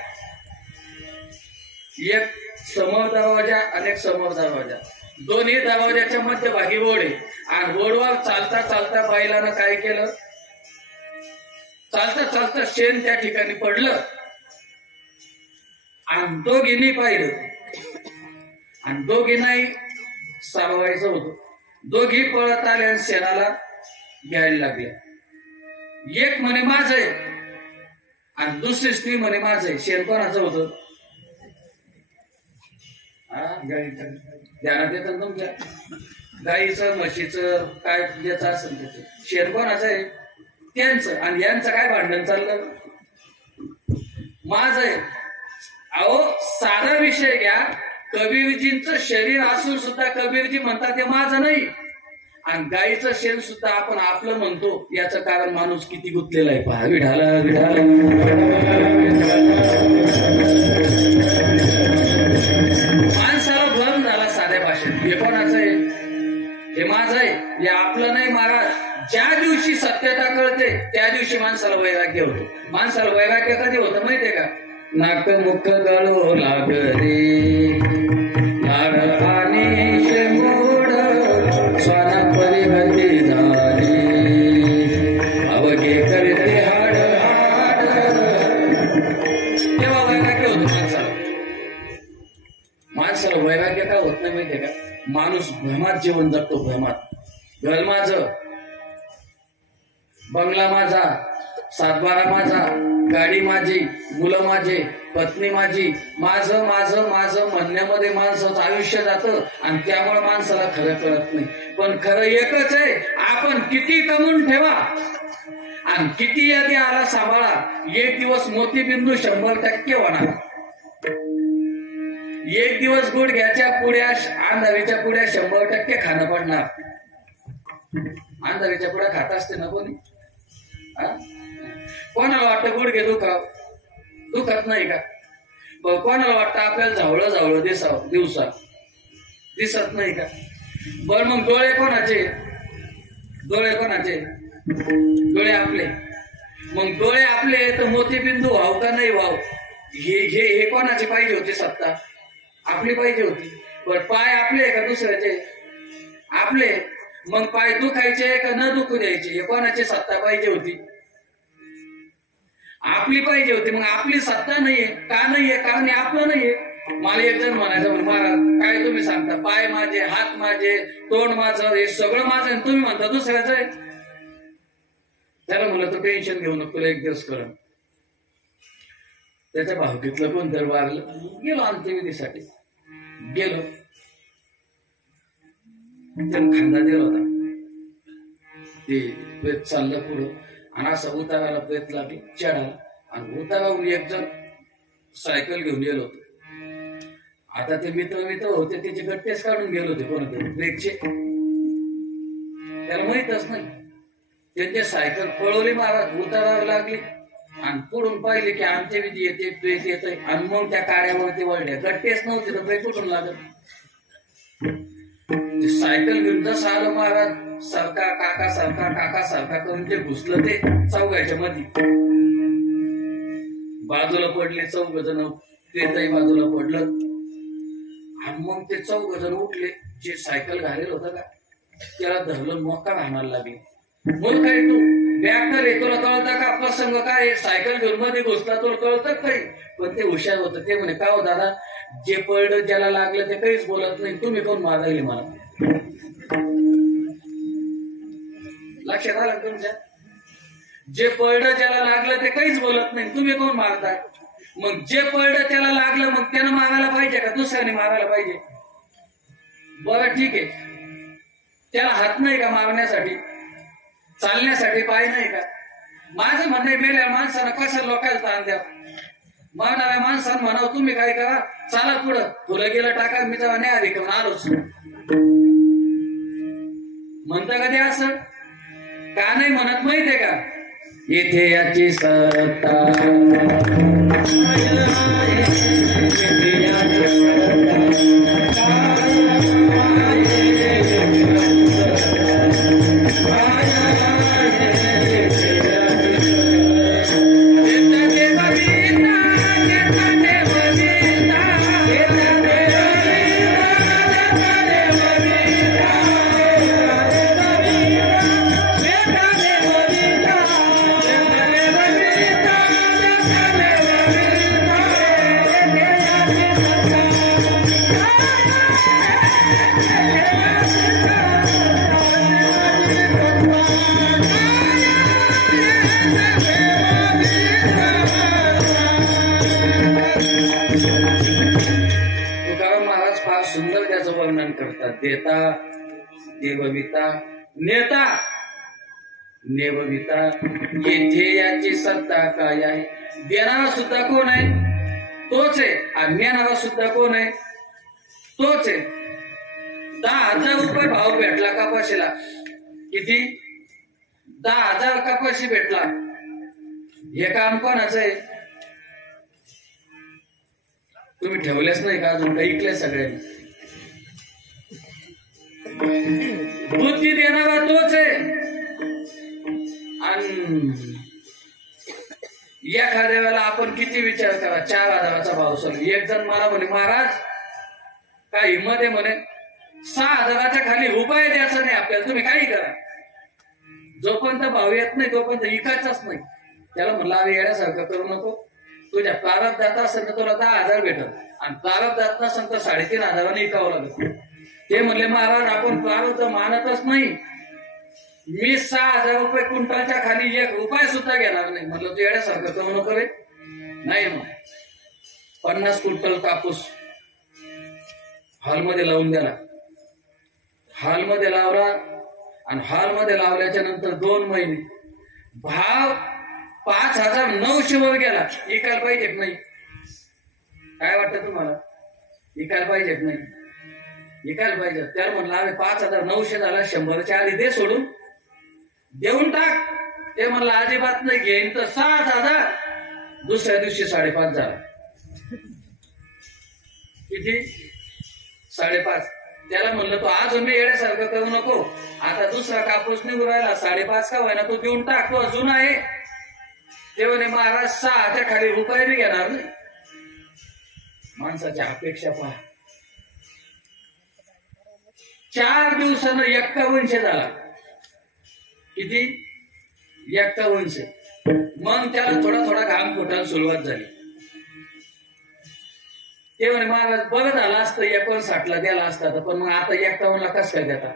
एक समोर दरवाजा आणि एक समोर दरवाजा. दोन्ही दरवाजाच्या मध्यभागी ओढ आहे. आणि ओढवर चालता चालता बैलानं काय केलं, चालता चालता शेण त्या ठिकाणी पडलं आणि दोघींनी पाहिलं आणि दोघींनाही सारवायचं होतं. दोघी पळत आल्या आणि शेणाला घ्यायला लागल्या. एक म्हणे माझं आहे आणि दुसरी स्त्री म्हणे माझं आहे. शेण कोणाचं होतं, ध्यानात येतं तुमच्या, गाईचं म्हशीचं काय ज्याचं असेल त्याचं शेण कोणाचं आहे, त्यांचं. आणि यांचं काय भांडण चाललं, माझं आहे. अहो साधा विषय घ्या, कबीरजींचं शरीर असून सुद्धा कबीरजी म्हणतात ते माझं नाही. आणि गाईचं शेण सुद्धा आपण आपलं म्हणतो. याचं कारण माणूस किती गुंतलेला आहे पहा. विठाला विठाला माणसाला भ्रम झाला साध्या भाषेत. हे कोणाचं आहे, हे माझं आहे, हे आपलं नाही. महाराज ज्या दिवशी सत्यता कळते त्या दिवशी माणसाला वैराग्य होतो. माणसाला वैराग्य कधी होतं माहितीये का, नाक मुख गळो लागरे लाड आणि शेंगोड स्वान परिवर्ती झाली अवघे करते हाड हाड. तेव्हा वैराग्य होतं माणसाला. माणसाला वैराग्य का होत नाही माहितीये का, माणूस भ्रमात जीवन जगतो. भ्रमात, घर माझं, बंगला माझा, सातबारा माझा, गाडी माझी, मुलं माझे, पत्नी माझी, माझं माझं माझं म्हणण्यामध्ये माणसाचं आयुष्य जातं आणि त्यामुळे माणसाला खरं कळत नाही. पण खरं एकच आहे, आपण किती कमवून ठेवा आणि किती यादी आला सांभाळा, एक दिवस मोतीबिंदू 100% होणार. एक दिवस गुडघ्याच्या पुड्या, अंधारीच्या पुड्या 100% खाणं पडणार. अंधारीच्या पुड्या खात असते ना कोणी? कोणाला वाटतं गुडघे दुखत नाही का? कोणाला वाटतं आपल्याला झावळं झावळं दिवसा दिसत नाही का? बरं मग डोळे कोणाचे? डोळे कोणाचे? डोळे आपले. मग डोळे आपले तर मोतीबिंदू व्हाव का नाही व्हाव, हे कोणाचे पाहिजे होते? सत्ता आपली पाहिजे होती. पण पाय आपले का दुसऱ्याचे? आपले. मग पाय दुखायचे का न दुखू द्यायचे, हे कोणाची सत्ता पाहिजे होती? आपली पाहिजे होती. मग आपली सत्ता नाहीये का? नाहीये कारण आपलं नाहीये. मला एक जण म्हणायचं, महाराज काय तुम्ही सांगता, पाय माझे, हात माझे, तोंड माझं, हे सगळं माझं, तुम्ही म्हणता दुसऱ्याचं आहे. त्याला म्हणलं तू टेन्शन घेऊ नको, तुला एक दिवस कळलं. त्याच्या भावकीतलं कोणतरी वारलं, गेलो अंत्यविधीसाठी. गेलो, त्यानं खांदा दिला होता, ते प्रेत चाललं पुढं आणि असं उताराला प्रेत लागली चढायला आणि उतारावरून एक जण सायकल घेऊन गेलो होतो. आता ते मित्र होते, त्याचे गट्टेच काढून गेलो होते कोणतरी ब्रेकचे, त्याला माहितच नाही. त्यांची सायकल पळवली महाराज, उतारावर लागली आणि पुढून पाहिले की आमच्या विधी येते, प्रेत येते आणि मग त्या काड्यावरती वळल्या. गट्टेच नव्हते तर प्रेत कुठून लागत? सायकल घेऊन जसं आलं महाराज, सरका काका सरका करून ते घुसलं ते चौघाच्या मध्ये. बाजूला पडले चौघ जण, प्रेतही बाजूला पडलं आणि मग ते चौघ जण उठले. जे सायकल घालेलं होतं का त्याला धरलं, मोका घालायला लागले. बोल काय तू बॅग रे, तुला कळतं का प्रसंग काय? सायकल घेऊन मध्ये घुसला, तुला कळतं काही? पण ते हुशार होतं. ते म्हणे, का हो दादा, जे पडलं ज्याला लागलं ते काहीच बोलत नाही, तुम्ही कोण मारायले मला? लक्षात आलं तुमच्या? जे पडलं ज्याला लागलं ते काहीच बोलत नाही, तुम्ही कोण मारताय? मग जे पडलं त्याला लागलं, मग त्यानं मारायला पाहिजे का दुसऱ्याने मारायला पाहिजे? बरं ठीक आहे, त्याला हात नाही का मारण्यासाठी, चालण्यासाठी पाय नाही का? माझं म्हणणं मेल्या माणसानं कसं लोकांना ताण द्या? मारणाऱ्या माणसानं म्हणावं तुम्ही काय करा, चला पुढं, फुलं गेलं टाका, मी तेव्हा न्याय घेऊन आलोच. म्हणतं कधी असं का नाही म्हणत माहितीये का? येथे याची सत्ता, देता देवविता नेता नेवविता, येथे याची सत्ता काय आहे? देणारा सुद्धा कोण आहे? तोच आहे. आणि नेणारा सुद्धा कोण आहे? तोच आहे. 10,000 रुपये भाव भेटला कपाशीला. किती? 10,000 कपाशी भेटला. हे काम कोणाचं आहे? तुम्ही ठेवलेच नाही का अजून? ऐकले सगळ्यांनी. बुद्धी देणारा तोच आहे. आणि एखाद्या वेळेला आपण किती विचार करा, 4,000चा भाव चालू. एक जण मला म्हणे, महाराज काय हिंमत आहे म्हणे, 6,000च्या खाली रुपये द्यायचा नाही आपल्याला, तुम्ही काही करा. जोपर्यंत भाव येत नाही तोपर्यंत इकायचाच नाही. त्याला म्हणलं, अरे येण्यासारखं करू नको, तुझ्या प्रारब्धात असेल तर तुला 10,000 भेटल आणि प्रारब्धात नसेल तर 3,500 इकावं लागत. ते म्हणले, महाराज आपण प्रारब्ध मानतच नाही, मी 6,000 रुपये क्विंटलच्या खाली 1 रुपया सुद्धा घेणार नाही. म्हणलं तू येण्यासारखं करू नको रे. नाही मग 50 क्विंटल कापूस हॉलमध्ये लावून दिला. हॉलमध्ये लावला आणि हॉलमध्ये लावल्याच्या नंतर 2 महिने भाव 5,900 वर गेला. इकायला पाहिजे नाही? काय वाटतं तुम्हाला? इकायला पाहिजे नाही? इकायला पाहिजे. त्याला म्हणलं आम्ही 5,900 झाला, 100च्या आधी दे सोडून, देऊन टाक. ते म्हणलं अजिबात नाही, घेईन तर 7,000. दुसऱ्या दिवशी 5.5 झाला. किती? 5.5. त्याला म्हणलं तो आज मी येण्यासारखं करू नको, आता दुसरा कापूस निघून राहिला, 5.5 का व्हायना तो देऊन टाक, तो अजून आहे. ते म्हणे महाराज 6च्या खाली रुपये बी घेणार नाही. माणसाच्या अपेक्षा पहा. 4 दिवसानं 51 झाला. किती? 51. मग त्याला थोडा थोडा घाम फुटायला सुरुवात झाली. ते म्हणे महाराज बरं झालं असतं 59ला द्यायला असतात, पण मग आता 51ला कसं काय देता?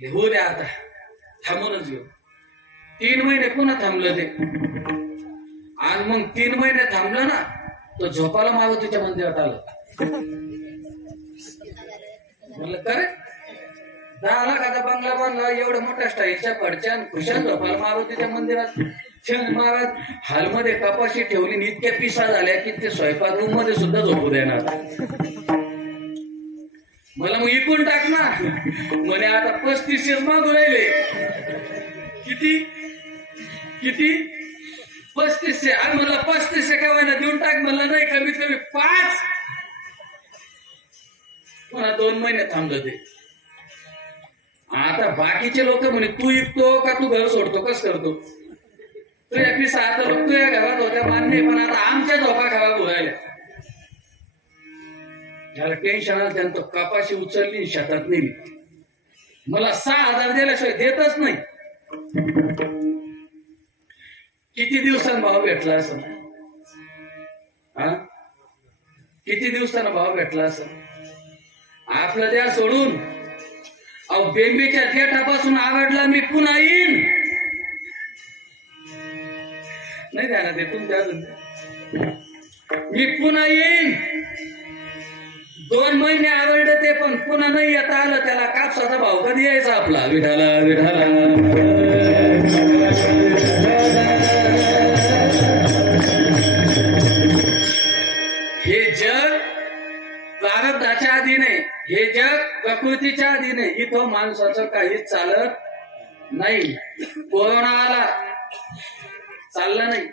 हो द्या आता, थांबूनच घेऊ. 3 महिने पुन्हा थांबलं ते. आणि मग 3 महिने थांबलं ना, तो झोपाला मारुतीच्या मंदिरात आलं. म्हणलं करे 10 लाखाचा बंगला बांधला, एवढं मोठ्या स्टाईलच्या पडच्या खुशाल झोपाला मारुतीच्या मंदिरात. महाराज हॉलमध्ये कपाशी ठेवली, इतक्या पिसा झाल्या की ते स्वयंपाक रूम मध्ये सुद्धा झोपू देणार. मला मग इकून टाक ना. म्हणे आता 35 मागू राहिले. किती? किती? 35. आणि मला 35 का व्हायला देऊन टाक. म्हणलं नाही, कमीत कमी 5. पुन्हा 2 महिने थांबलं ते. आता बाकीचे लोक म्हणे तू विकतो का तू घर सोडतो, कस करतो? तू एकटी 7 लोक तुझ्या घरात होत्या मान्य, पण आता आमच्या झोपा खावा बोलायला. त्याला टेन्शन आलं, त्यानं कपाशी उचलली शेतात नेली. मला 6,000 दिल्याशिवाय देतच नाही. किती दिवसांना भाव भेटला असं? हा, किती दिवसांना भाव भेटला असं? आपलं द्या सोडून. अहो बेंबीच्या देठापासून आवडला मी पुन्हा येईन. नाही द्या ना ते तुमच्या अजून. मी पुन्हा येईन. 2 महिने आवडलं ते, पण पुन्हा नाही येता आलं. त्याला कापसाचा भाव कधी यायचा आपला? विठाला विठाला. हे जग प्रारब्धाच्या अधीने, हे जग प्रकृतीच्या अधीने. इथं माणसाचं काहीच चालत नाही. कोरोना आला, चाललं नाही.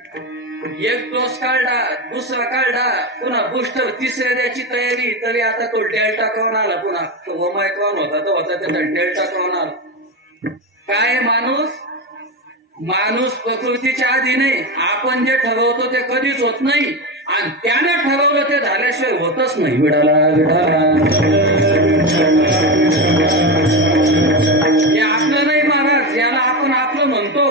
1 डोस काढला, दुसरा काढला, पुन्हा बूस्टर 3ऱ्या द्यायची तयारी. तरी आता तो डेल्टा करून आला. पुन्हा तो ओमायक्रॉन होता, तो होता त्याचा डेल्टा करून आला. काय माणूस प्रकृतीच्या अधीने. आपण जे ठरवतो ते कधीच होत नाही, आणि त्याने ठरवलं ते झाल्याशिवाय होतच नाही. विडाला विडाला. हे आपलं नाही महाराज, याला आपण आपलं म्हणतो.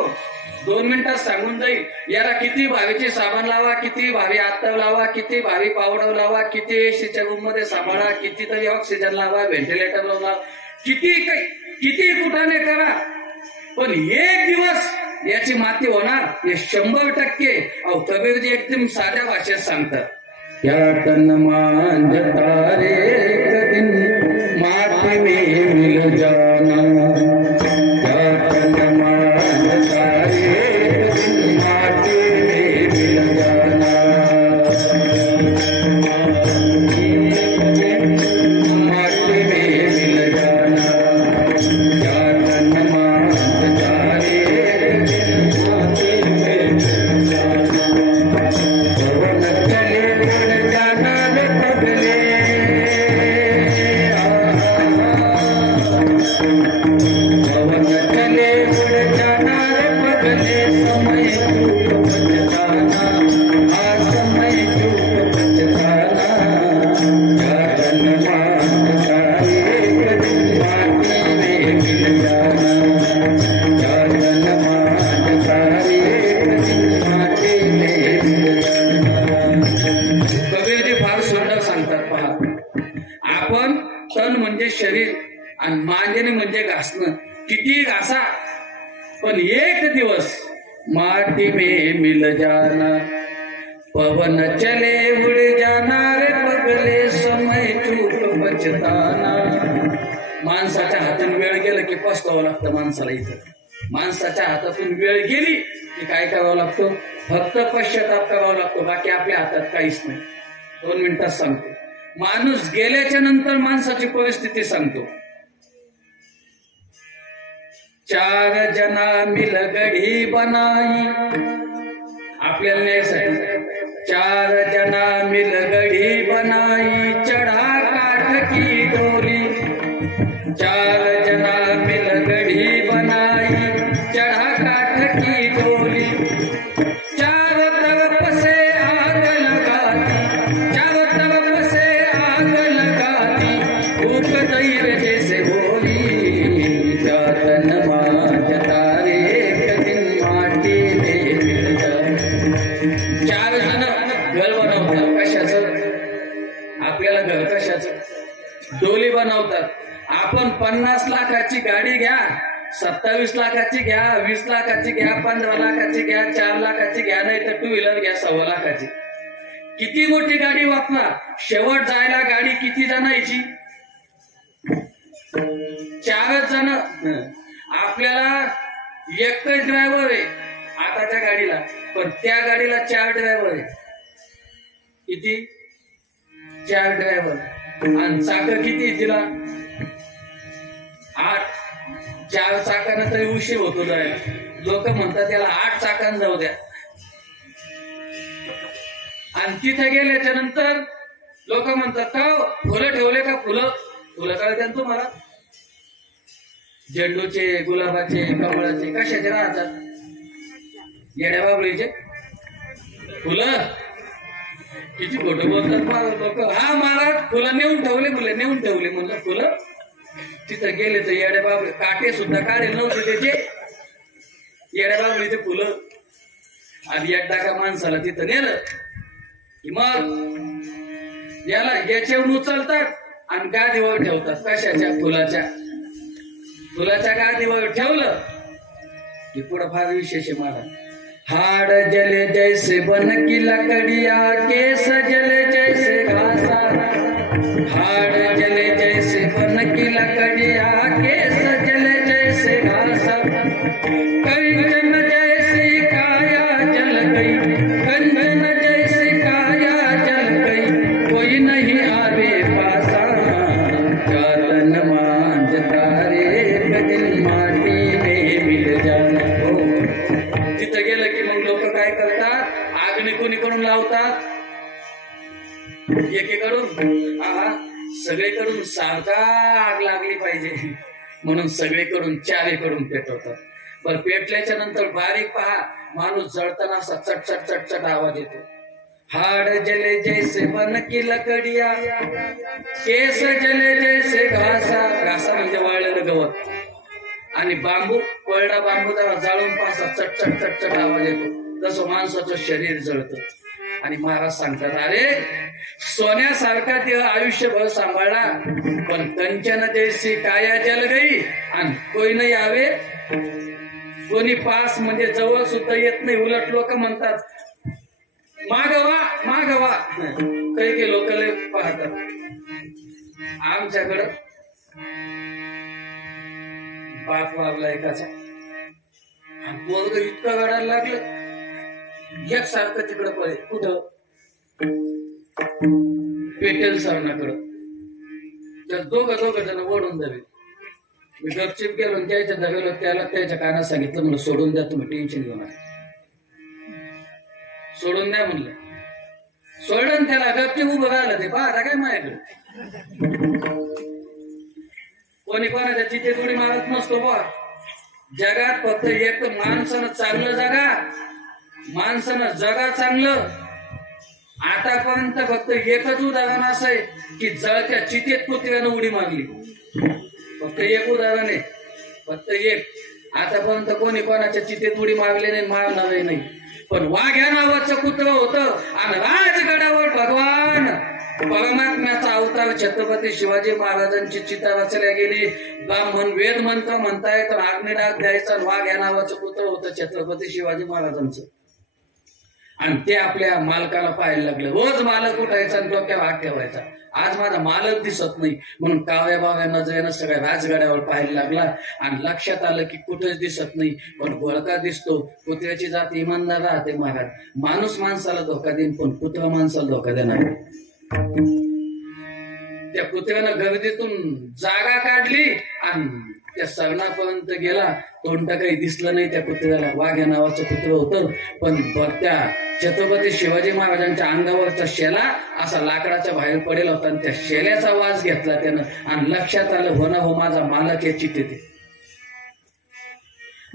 2 मिनिटात सांगून जाईल. याला किती भावीचे साबण लावा, किती भावी आत्तव लावा, किती भावी पावडर लावा, किती एसीच्या रूम मध्ये सांभाळा, कितीतरी ऑक्सिजन लावा, व्हेंटिलेटर लावा, किती कुठाने करा, पण 1 दिवस याची माती होणार हे 100%. अहो कबीरजी एकदम साध्या भाषेत सांगतात. या तन मांजता रे एक दिन माटी में मिल जाना. या तन मांजता रे एक दिन माटी में मिल जाना. माटी में मिल जाना. या तन मांजता रे एक दिन माटी में मिल जाना. पवन चले उड़ जाना रे पगले. पवन चले उड़ जाना रे पगले. समय चूक बचताना, समय चूक बचताना. जान मांगता एक दिन माटी में मिल जाना. जान मांगता एक दिन माटी में मिल जाना. कबीरजी फार सुंदर सांगतात पहा. आपण तन म्हणजे शरीर आणि मांजणे म्हणजे घासणं. किती घासा, पण एक दिवस माटी में मिल जाना, पवन चले उड़ जाना रे पगले समय चूक बचताना. माणसाच्या हातून वेळ गेलं की पस्तावं लागतं माणसाला. इथं माणसाच्या हातातून वेळ गेली की काय करावं लागतं? फक्त पश्चाताप करावा लागतो, बाकी आपल्या हातात काहीच नाही. 2 मिनिटात सांगतो. माणूस गेल्याच्या नंतर माणसाची परिस्थिती सांगतो. 4 जना मिल गढी बनाई, आपल्याला न्यायसाठी. 4 जना मिल गढी बनाई, चढा काठ की डोली. 4 जना मिल गढी बनाई, चढ़ा काठ की डोली. चारों तरफ से आग लगाती, चारों तरफ से आग लगाती, भूख दैर जैसे होली. जातन मांझता रे एक दिन माटी में मिल जाए. 4 जण घर बनवतात. कशाचं? आपल्याला घर कशाचं? डोली बनवतात. आपण 50 लाखाची गाडी घ्या, 27 लाखाची घ्या, 20 लाखाची घ्या, 15 लाखाची घ्या, 4 लाखाची घ्या, नाही तर 2 व्हीलर घ्या 1.25 लाखाची. किती मोठी गाडी वापरा, शेवट जायला गाडी किती जणांची? 4 जण. आपल्याला एकच ड्रायव्हर आहे आताच्या गाडीला, पण त्या गाडीला 4 ड्रायव्हर आहे. किती? 4 ड्रायव्हर. आणि चाकं किती तिला? 8. 4 चाकांना तरी उशीर होतो जायला. लोक म्हणतात त्याला 8 चाकांना जाऊ द्या. आणि तिथे गेल्याच्या नंतर लोक म्हणतात का फुलं ठेवले का? फुलं कळतात तुम्हाला? झेंडूचे, गुलाबाचे, कमळाचे, कशाचे राहतात? येड्या बाबळीचे फुलं. किती खोटं बोलतात लोक. हा महाराज फुलं नेऊन ठेवले, मुलं नेऊन ठेवले. म्हणलं फुलं? तिथं गेले तर येड्या बाबळे, काटे सुद्धा काढे नव्हते त्याचे. येड्या बाबळीचे फुलं. आणि एकदा का माणसाला तिथं नेलं की मग याला याच्यावर उचलतात आणि गादीवर ठेवतात. कशाच्या? फुलाच्या गादीवर ठेवलं की पुढं फार विशेष आहे महाराज. हाड जले जैसे बन की लकड़िया, केस जले जैसे घासा. हाड जले जैसे बन की लकड़िया, केस जले जैसे घासा. कंचन जैसी काया जल गई, कंचन जैसी काया जल गई, कोई नहीं आवे पासा. जातन मांझता रे एक दिन माटी में मिल जाना. तिथं गेलं की मग लोक काय करतात? आग्नी कोणीकडून लावतात? एकीकडून. सगळीकडून सारखा आग लागली पाहिजे म्हणून सगळीकडून 4कडून पेटवतात. पण पेटल्याच्या नंतर बारीक पहा, माणूस जळताना असा चटचट चटचट आवाज येतो. हाड जले जैसे बन की लकड़िया, केस जले जैसे घासा. घासा म्हणजे वाळलेलं गवत. आणि बांबू, कोरडा बांबू जरा जाळून पासा चटचट चटचट आवाज येतो. तसं माणसाचं शरीर जळतं. आणि महाराज सांगतात, अरे सोन्यासारखा देह आयुष्यभर सांभाळला, पण कंचन जैसी काया जल गई. आणि कोई नाही आवे, कोणी पास म्हणजे जवळ सुद्धा येत नाही. उलट लोक म्हणतात मागवा मागवा. काही लोक पाहतात. आमच्याकडं बाप वागला एकाचा, आणि पोरग इतकं गाडायला लागलं एकसारखं तिकडं पळे. कुठं? पेटेल सरणाकडं. तर दोघं जण ओढून जावे. मी गपचिप गेलो आणि त्याच्या धवेलो. त्याला त्याच्या कानात सांगितलं, म्हणलं सोडून द्या, तुम्ही टेन्शन घेऊ नका, सोडून द्या म्हणलं. सोडून त्याला गपचिप उभं राहिलं. ते पहा काय माझ्याकडे कोणी कोणाच्या तिथे थोडी मारत नसतो. बा जगात फक्त एक माणसानं चांगलं जगा, माणसानं जगा चांगलं. आतापर्यंत फक्त एकच उदाहरण असं आहे की जळत्या चितेत कुत्र्यानं उडी मारली. फक्त एक उदाहरण आहे, फक्त एक. आतापर्यंत कोणी कोणाच्या चितेत उडी मारली नाही, मारणारही नाही. पण वाघ्या नावाचं कुत्र होतं आणि राजगडावर भगवान परमात्म्याचा अवतार छत्रपती शिवाजी महाराजांची चिता रचल्या गेली. वेद मंत्र म्हणताय तर अग्निडाग द्यायचा वाघ या नावाचं पुत्र होतं छत्रपती शिवाजी महाराजांचं. आणि ते आपल्या मालकाला पाहायला लागले. रोज मालक उठायचा आणि डोक्यावर हात ठेवायचा. आज माझा मालक दिसत नाही म्हणून काव्या बाव्या नजरेनं सगळ्या राजगड्यावर पाहायला लागला. आणि लक्षात आलं की कुठेच दिसत नाही, पण घोळका दिसतो. कुत्र्याची जात इमानदार राहते महाराज. माणूस माणसाला धोका देईन पण कुत्रा माणसाला धोका देणार. त्या कुत्र्यानं गर्दीतून जागा काढली आणि त्या सरणापर्यंत गेला. तोंड काही दिसलं नाही त्या कुत्र्याला. वाघ या नावाचं कुत्र होतं, पण त्या छत्रपती शिवाजी महाराजांच्या अंगावरचा शेला असा लाकडाच्या बाहेर पडेल होता. आणि त्या शेल्याचा वास घेतला त्यानं आणि लक्षात आलं हो ना हो माझा मालक याची तिथे.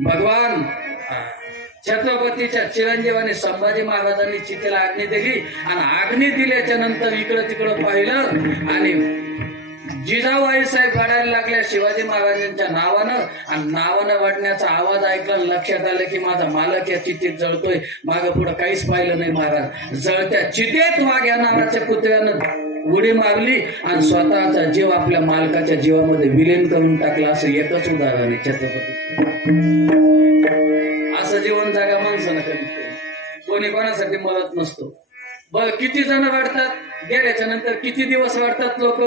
भगवान छत्रपतीच्या चिरंजीवाने संभाजी महाराजांनी चितेला अग्नी दिली आणि अग्नी दिल्याच्या नंतर इकडं तिकडं पाहिलं आणि जिजाबाई साहेब वाढायला लागल्या शिवाजी महाराजांच्या नावानं. आणि नावानं वाढण्याचा आवाज ऐकला. लक्षात आलं की माझा मालक या चितेत जळतोय. मागं पुढं काहीच पाहिलं नाही महाराज. जळत्या चितेत वाघ या नावाच्या कुत्र्यानं उडी मारली आणि स्वतःचा जीव आपल्या मालकाच्या जीवामध्ये विलीन करून टाकला. असं एकच उदाहरण आहे छत्रपती. असं जीवन जागा माणसानं कधीच कोणी कोणासाठी मरत नसतो. बरं किती जण वाढतात गेल्याच्या नंतर किती दिवस वाढतात लोक.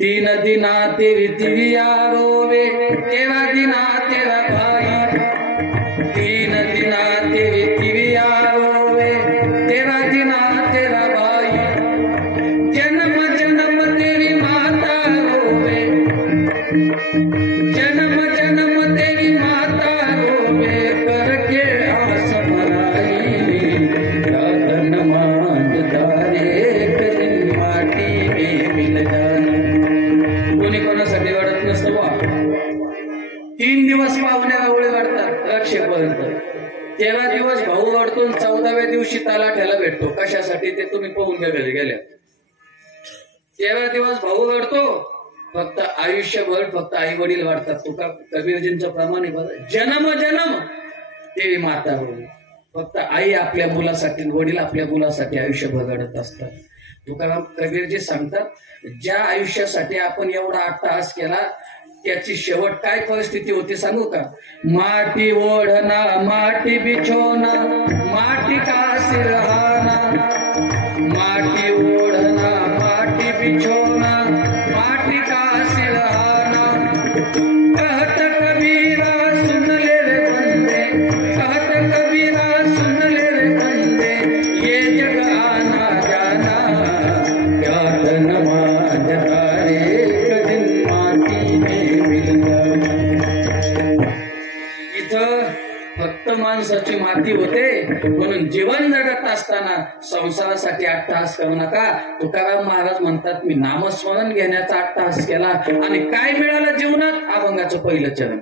3 दिना तेरी दिव्या रोवे तेरा दिना तेरा भाई. 3 दिना तेरी दिव्या रोवे तेरा दिना तेरा भाई. जन्म जन्म तेरी माता रोवे. जन्म जन्म तेरी माता रोवे करके आस मराई. तन मान तारे करी माटी में मिल जाना. कोणी कोणासाठी वाढत नसतं बा. 3 दिवस पाहुण्याला ओळे वाढतात रक्षेपर्यंत. 13 दिवस भाऊ वाढतो. 14व्या दिवशी तलाठ्याला भेटतो. कशासाठी ते तुम्ही पाहून घ्या घरी गेल्या. 13 दिवस भाऊ वाढतो. फक्त आयुष्यभर फक्त आई वडील वाढतात. तुका कबीरजींचं प्रमाण आहे बघा. जन्म जन्म देवी माता होईल. फक्त आई आपल्या मुलासाठी वडील आपल्या मुलासाठी आयुष्यभर घडत असतात. तुकाराम कबीरजी सांगतात ज्या आयुष्यासाठी आपण एवढा अट्टहास केला त्याची शेवट काय परिस्थिती होती सांगू का. माटी ओढना माटी बिछोना माटी का सिरहाना. माटी ओढना माटी बिछोना माटी का सिरहाना. कहत कबीरा सुन ले रे बंदे. कहत कबीरा सुन ले रे बंदे. ये जग आना जाना क्या तन मान तारे कदिन माटी में मिल जाना. इथं फक्त माणसाची माती होते. म्हणून जीवन जगत असताना संसारासाठी अट्टहास करू नका. तुकाराम महाराज म्हणतात मी नामस्मरण घेण्याचा अट्टहास केला आणि काय मिळालं जीवनात. अभंगाचं पहिलं चरण.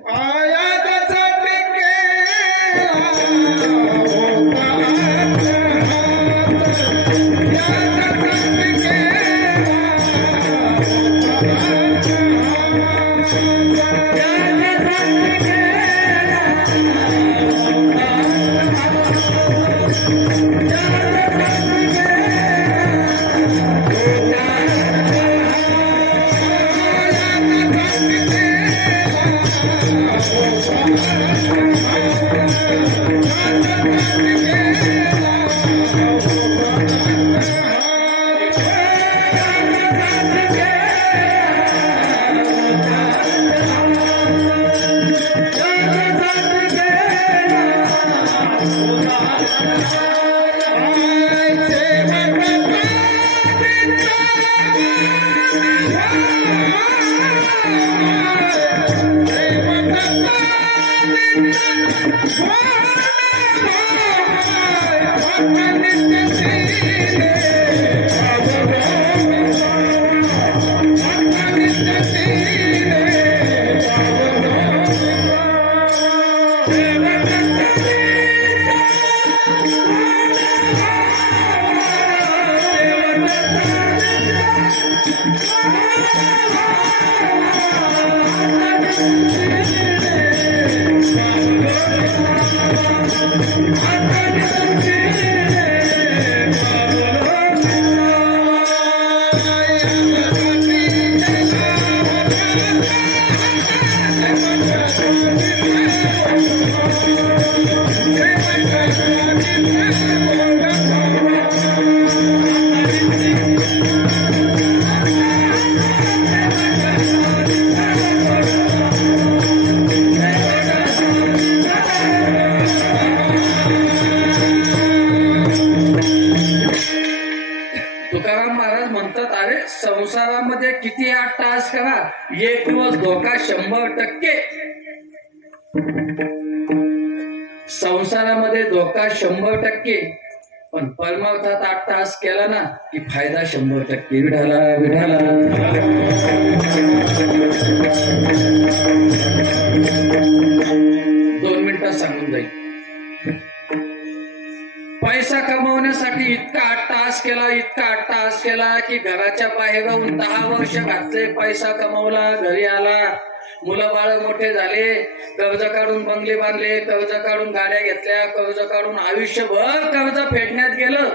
तुकाराम महाराज म्हणतात, अरे संसारामध्ये किती टास्क करा, एक दिवस धोका 100%. संसारामध्ये धोका 100%, पण परमार्थात 8 तास केला ना की फायदा 100%. विठाला विठाला. 2 मिनिटात सांगून जाईल. पैसा कमवण्यासाठी इतका 8 तास केला, इतका 8 तास केला की घराच्या बाहेर जाऊन 10 वर्ष घातले, पैसा कमवला, घरी आला, मुलं बाळ मोठे झाले, कर्ज काढून बंगले बांधले, कर्ज काढून गाड्या घेतल्या, कर्ज काढून आयुष्यभर कर्ज फेडण्यात गेलं,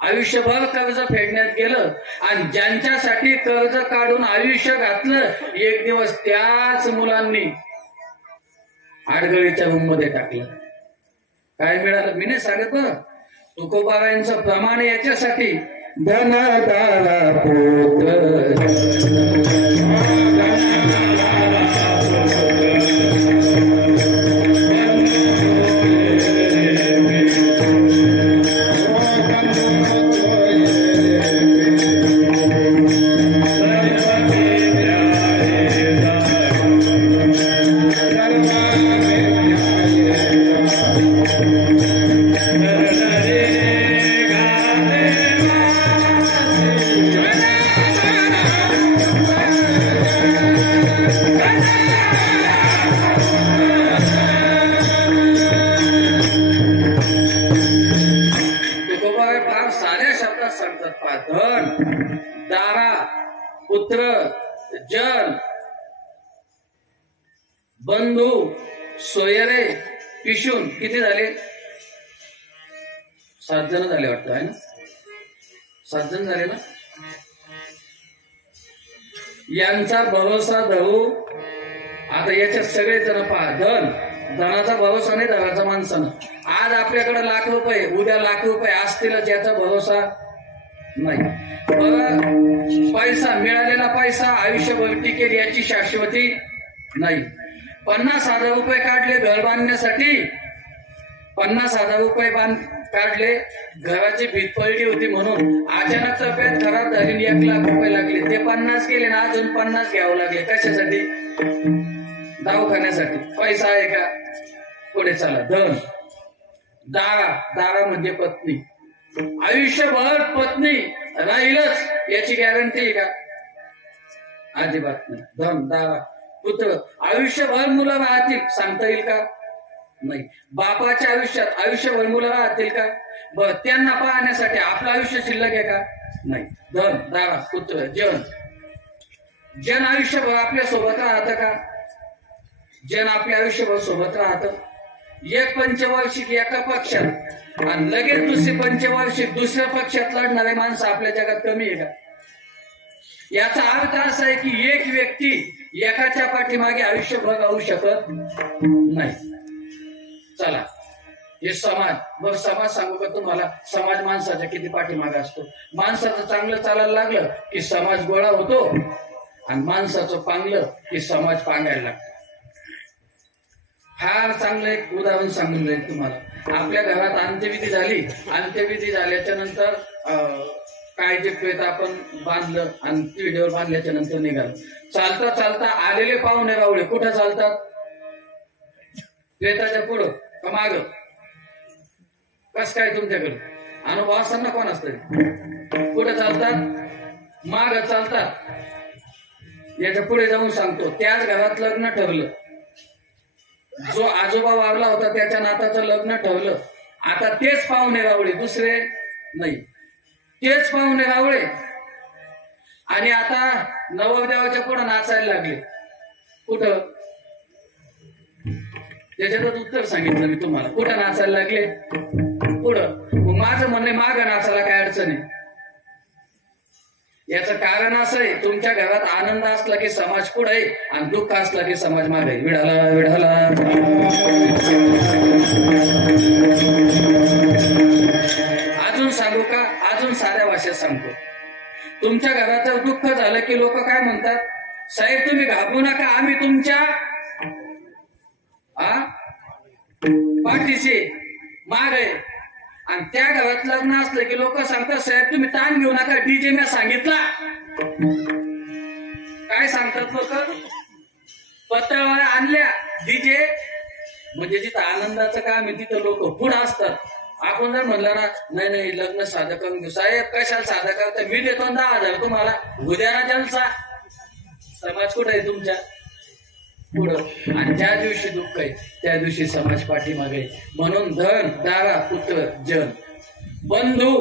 आयुष्यभर कर्ज फेडण्यात गेलं. आणि ज्यांच्यासाठी कर्ज काढून आयुष्य घातलं, एक दिवस त्याच मुलांनी आडगळीच्या रूम मध्ये टाकलं. काय मिळालं मी नाही सांगत ना. तुकोबारायांचं प्रमाण याच्यासाठी, धनदारा पुत्र धन, दारा, पुत्र, जन, बंधू, सोयरे, पिशून किती झाले? 7 जण झाले वाटतं आहे ना? 7 जण झाले ना? यांचा भरोसा धरू. आता याच्यात सगळे जण पहा. धनाचा भरोसा नाही धनाचा माणसानं. आज आपल्याकडे लाख रुपये, उद्या लाख रुपये असतीलच याचा भरोसा नाही. पैसा, मिळालेला पैसा आयुष्यभर टिकेल याची शाश्वती नाही. 50,000 रुपये काढले घर बांधण्यासाठी, 50,000 रुपये काढले, घराची भीत पडली होती म्हणून अचानक तब्येत खराब झाली, 1 लाख रुपये लागले. ते 50 गेले ना, अजून 50 घ्यावं लागले. कशासाठी? दवाखान्यासाठी. पैसा आहे का? पुढे चला. धन, दारा, दारा म्हणजे पत्नी. आयुष्यभर पत्नी राहीलच याची गॅरंटी आहे का? अजिबात नाही. धन, दारा, पुत्र, आयुष्यभर मुलं राहतील सांगता येईल का? नाही. बापाच्या आयुष्यात आयुष्यभर मुलं राहतील का? बर, त्यांना पाहण्यासाठी आपलं आयुष्य शिल्लक आहे का? नाही. धन, दारा, पुत्र, जन. जन आयुष्यभर आपल्या सोबत राहतं का? जन आपल्या आयुष्यभर सोबत राहतं. एक पंचवार्षिक एका पक्षात आणि लगेच दुसरी पंचवार्षिक दुसऱ्या पक्षात लढणारे माणसं आपल्या जगात कमी आहे का? याचा अर्थ असा आहे की एक व्यक्ती एकाच्या पाठीमागे आयुष्यभर राहू शकत नाही. चला, हे समाज. बघ, समाज सांगू का तुम्हाला? समाज माणसाच्या किती पाठीमागे असतो. माणसाचं चांगलं चालायला लागलं की समाज गोळा होतो, आणि माणसाचं पांगलं की समाज पांगायला लागतो. फार चांगलं एक उदाहरण सांगून जाईल तुम्हाला. आपल्या घरात अंत्यविधी झाली, अंत्यविधी झाल्याच्या नंतर काय जे प्रेत आपण बांधलं आणि व्हिडिओ बांधल्याच्या नंतर निघालं. चालता चालता आलेले पाहुणे रावळे कुठं चालतात? प्रेताच्या पुढं का माग? कस काय तुमच्याकडे अनुभव असताना कोण असतं? कुठं चालतात? माग चालतात. याच्या पुढे जाऊन सांगतो, त्याच घरात लग्न ठरलं. जो आजोबा वारला होता त्याच्या नाताचं लग्न ठरलं. आता तेच पाहुणे रावळे, दुसरे नाही, तेच पाहुणे रावळे. आणि आता नवरदेवाच्या पुढे नाचायला लागले. कुठं? त्याच्यातच उत्तर सांगितलं मी तुम्हाला. कुठं नाचायला लागले? पुढं. मग माझं म्हणणे मागं नाचायला काय अडचण आहे? याचं कारण असं आहे, तुमच्या घरात आनंद असला की समाज पुढे आहे आणि दुःख असला की समाज मागे. विढाला विढाला. सांगतो. तुमच्या घरात जर दुःख झालं की लोक काय म्हणतात, साहेब तुम्ही घाबरू नका, आम्ही तुमच्या पाठीशी माग आहे. आणि त्या घरात लग्न असलं की लोक सांगतात, साहेब तुम्ही ताण घेऊ नका, डीजे मी सांगितला. काय सांगतात लोक, पत्रावळ्या आणल्या डीजे, म्हणजे जिथं आनंदाचं काम आहे तिथं लोक पुढे असतात. आपण जर म्हणलं ना, नाही नाही लग्न साधं करून घेऊ, साहेब कशाला साधं करता, मी देतो 10,000 तुम्हाला, उद्या ना जलसा. समाज कुठं आहे तुमच्या पुढं, आणि ज्या दिवशी दुःख आहे त्या दिवशी समाज पाठीमागे. म्हणून धन दारा पुत्र जन बंधू.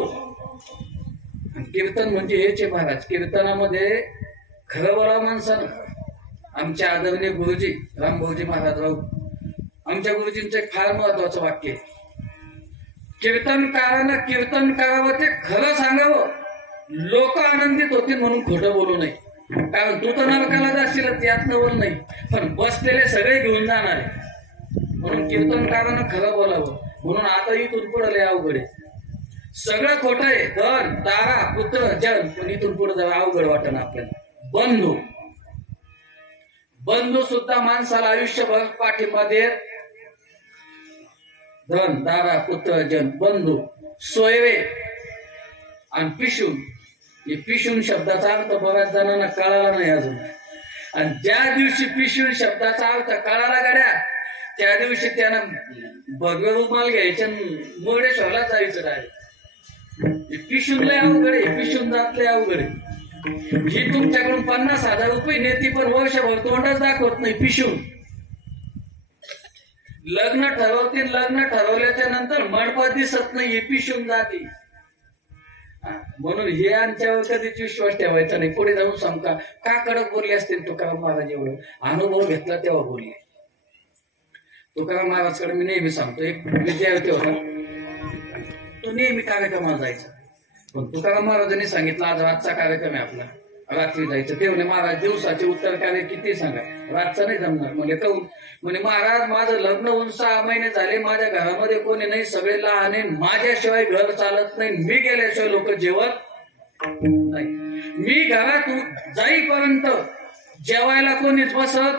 कीर्तन म्हणजे हेच आहे महाराज. कीर्तनामध्ये खरं बोला माणसानं. आमच्या आदरणीय गुरुजी रामभाऊजी महाराज राऊ, आमच्या गुरुजींचं एक फार महत्वाचं वाक्य आहे, कीर्तनकारानं कीर्तन करावं ते खरं सांगावं, लोक आनंदित होतील म्हणून खोटं बोलू नये. कारण तू तर नरकाला जाशील यात नवल नाही, पण बसलेले सगळे घेऊन जाणार आहे. म्हणून कीर्तनकारानं खरं बोलावं. म्हणून आता इथून पुढे लय अवघड आहे, सगळं खोटं आहे. धन दारा पुत्र जन, पण इथून पुढे जरा अवघड वाटण आपल्याला. बंधू, बंधू सुद्धा माणसाला आयुष्यभर पाठिंबा देत. धन दारा पुत्र जन बंधू. सोयरे आणि पिशून, हे पिशून शब्दाचा अर्थ बऱ्याच जणांना कळाला नाही अजून. आणि ज्या दिवशी पिशून शब्दाचा अर्थ कळाला गड्या, त्या दिवशी त्यानं भगवे रुमाल घ्यायच्या मुर्डेश्वरला जायचं डायरेक्ट. पिशून लय अवघड आहे, पिशून जात लय अवघड आहे. ही तुमच्याकडून 50,000 रुपये नेती पण वर्षभर तोंडच दाखवत नाही. पिशून लग्न ठरवतील, लग्न ठरवल्याच्या नंतर मंडपात दिसत नाही, हे पिशून जाते. म्हणून हे आमच्यावर कधीच विश्वास ठेवायचा नाही. पुढे जाऊन समका का कडक बोलले असतील तुकाराम महाराज. एवढं अनुभव घेतला तेव्हा बोलले. तुकाराम महाराजकडे मी नेहमी सांगतो, एक विद्यार्थी होता, तो नेहमी कार्यक्रमाला जायचा. पण तुकाराम महाराजांनी सांगितलं आज रातचा कार्यक्रम आहे आपला, रात्री जायचं. ते म्हणे महाराज दिवसाचे उत्तर कार्य किती सांगा, रातचं नाही जमणार. म्हणजे कहून म्हणे महाराज माझं लग्न होऊन 6 महिने झाले, माझ्या घरामध्ये कोणी नाही, सगळे लहान आहे, माझ्याशिवाय घर चालत नाही, मी गेल्याशिवाय लोक जेवत नाही, मी घरात जाईपर्यंत जेवायला कोणीच बसत,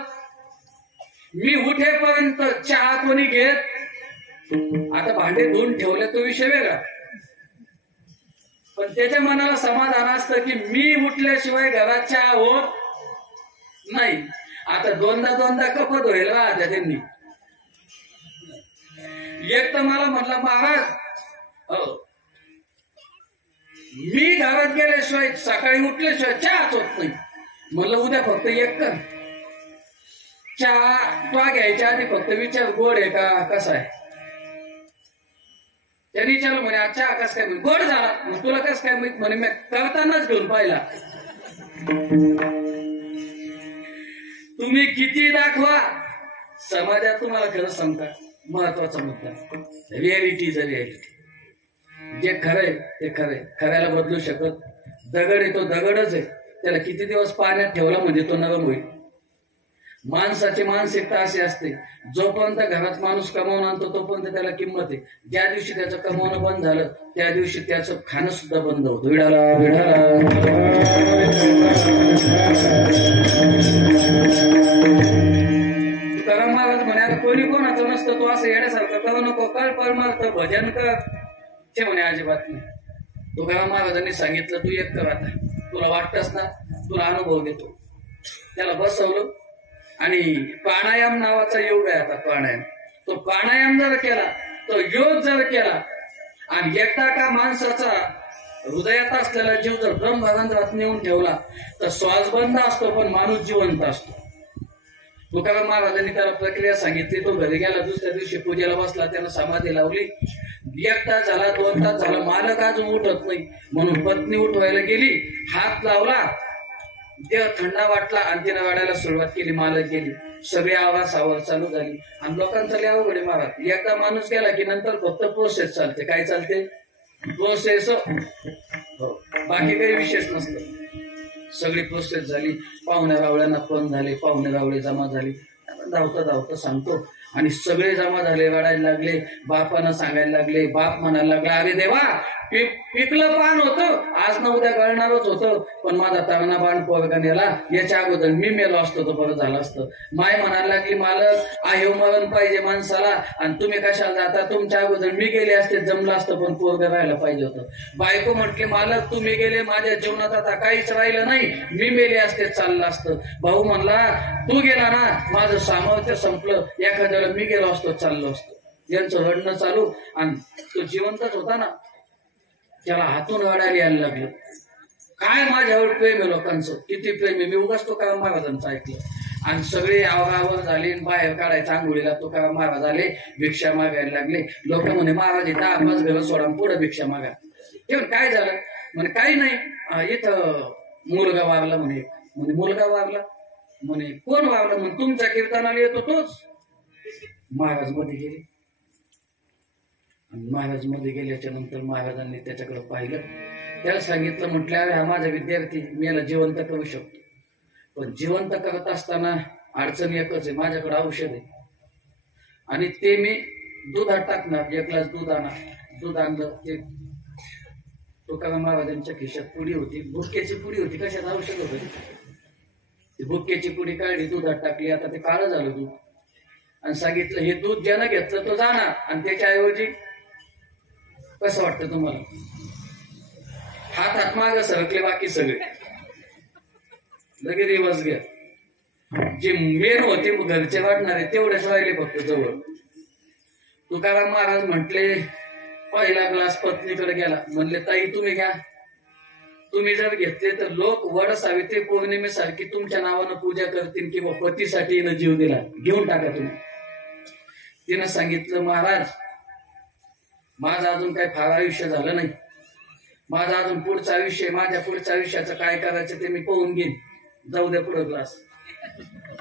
मी उठेपर्यंत चहा कोणी घेत. आता भांडे धुवून ठेवले तो विषय वेगळा, पण त्याच्या मनाला समाधान असतं की मी उठल्याशिवाय घरात चहा होत नाही. आता दोनदा कपत व्हायला राहत्या त्यांनी. एक तर मला म्हटलं महाराज मी घरात गेल्याशिवाय सकाळी उठल्याशिवाय चहाच होत नाही. म्हणलं उद्या फक्त एक कर चहा, तो घ्यायच्या आधी फक्त विचार गोड आहे का कसा आहे. त्यांनी विचारलं म्हणे अच्छा कस काय, गोड झाला. मग तुला कस काय माहित, म्हणे मी करतानाच घेऊन पाहिला. तुम्ही किती दाखवा, समाजात तुम्हाला खरं सांगतात महत्वाचा मुद्दा रियालिटी इज अ रियालिटी. जे खरंय ते खरंय, खऱ्याला बदलू शकत. दगड आहे तो दगडच आहे, त्याला किती दिवस पाण्यात ठेवला म्हणजे तो नरम होईल. माणसाची मानसिकता अशी असते, जोपर्यंत घरात माणूस कमावून आणतो तोपर्यंत त्याला किंमत आहे. ज्या दिवशी त्याचं कमावणं बंद झालं त्या दिवशी त्याचं खाणं सुद्धा बंद होतं. विडाला विडाला तुकाराम महाराज म्हणाला कोणी कोणाचं नसतं, तो असं येण्यासारखं करू नको, कर परमार्थ भजन कर. ते म्हणे अजिबात नाही. तुकाराम महाराजांनी सांगितलं तू एक कर, आता तुला वाटतच ना, तुला अनुभव देतो. त्याला बसवलं आणि प्राणायाम नावाचा योग आहे. आता प्राणायाम, तो प्राणायाम जर केला, तो योग जर केला आणि एकदा का माणसाचा हृदयात असलेला जीव जर ब्रह्मरंध्रात नेऊन ठेवला तर श्वास बंद असतो पण माणूस जिवंत असतो. तुकाराम महाराजांनी त्याला प्रक्रिया सांगितली. तो घरी गेला, दुसऱ्या दिवशी पूजेला बसला, त्यानं समाधी लावली. 1 तास झाला, 2 तास झाला, मालक अजून उठत नाही. म्हणून पत्नी उठवायला गेली, हात लावला, देह थंडा वाटला आणि तिने वाढायला सुरुवात केली. मालक गेली, सगळी आवाज सावर चालू झाली आणि लोकांचा लय अवघड आहे महाराज. एकदा माणूस गेला की नंतर फक्त प्रोसेस चालते. काय चालते? प्रोसेस. हो, बाकी काही विशेष नसतं. सगळी प्रोसेस झाली, पाहुण्या रावळ्यांना फोन झाले, पाहुणे रावळे जमा झाले. धावता धावता सांगतो आणि सगळे जमा झाले, रडायला लागले. बापानं सांगायला लागले. बाप म्हणायला लागला अरे देवा पिकलं पान होतं, आज ना उद्या गळणारच होतं, पण माझा तरणा बाण पोरगा नेला. याच्या अगोदर मी मेलो असतो तर बरं झालं असतं. माय म्हणायला लागली, मालक आहे मरण पाहिजे माणसाला, आणि तुम्ही कशाला जाता, तुमच्या अगोदर मी गेले असते जमलं असतं, पण पोरगा राहायला पाहिजे होतं. बायको म्हटली, मालक तुम्ही गेले, माझ्या जीवनात आता काहीच राहिलं नाही, मी मेले असते चाललं असतं. भाऊ म्हणला, तू गेला ना, माझं सामर्थ्य संपलं, एखाद्याला मी गेलो असतो चाललो असतो. यांचं रडणं चालू, आणि तो जिवंतच होता ना, त्याला हातून रडायला यायला लागलं. काय माझ्यावर प्रेम आहे लोकांचं, किती प्रेम आहे. मी उगाच तुकाराम महाराजांचं ऐकलं, आणि सगळे आवरावर झाले, बाहेर काढायचं आंघोळीला तुकाराम महाराज आले, भिक्षा मागायला लागले. लोक म्हणे, महाराज इथं आम्हाच घर सोडा, पुढे भिक्षा मागा. तेव्हा काय झालं म्हणे, काही नाही, इथं मुलगा वारला म्हणे. म्हणे मुलगा वारला? म्हणे कोण वारला? म्हणे तुमच्या कीर्तनाला येतो तोच. महाराज मध्ये गेले, महाराज मध्ये गेल्याच्या नंतर महाराजांनी त्याच्याकडे पाहिलं, त्याला सांगितलं, म्हटलं अरे हा माझा विद्यार्थी, मी याला जिवंत करू शकतो, पण जिवंत करत असताना अडचण एकच आहे, माझ्याकडे औषध आहे, आणि ते मी दुधात टाकणार. एक ग्लास दूध आणलं. ते तुकाराम महाराजांच्या खिशात पुडी होती, बुक्क्याची पुडी होती, कशात औषध होतं, ती बुक्क्याची पुडी काढली, दुधात टाकली. आता ते काळं झालं दूध, आणि सांगितलं हे दूध ज्यानं घेतलं तो जाणार, आणि त्याच्याऐवजी कसं वाटतं तुम्हाला, हात मागं सरकले, बाकी सगळे लगे दिवस घ्या. जे मेन होते घरचे वाटणारे तेवढेच राहिले फक्त जवळ. तुकाराम महाराज म्हटले, पहिला ग्लास पत्नीकडे गेला, म्हणले ताई तुम्ही घ्या. तुम्ही जर घेतले तर लोक वड सावित्री पौर्णिमेसारखी तुमच्या नावानं पूजा करतील, किंवा पतीसाठी हिनं जीव दिला, घेऊन टाका तुम्ही. तिनं सांगितलं, महाराज माझं अजून काही फार आयुष्य झालं नाही, माझं अजून पुढचं आयुष्य, माझ्या पुढच्या आयुष्याचं काय करायचं ते मी पाहून घेईन, जाऊ द्या पुढं ग्लास.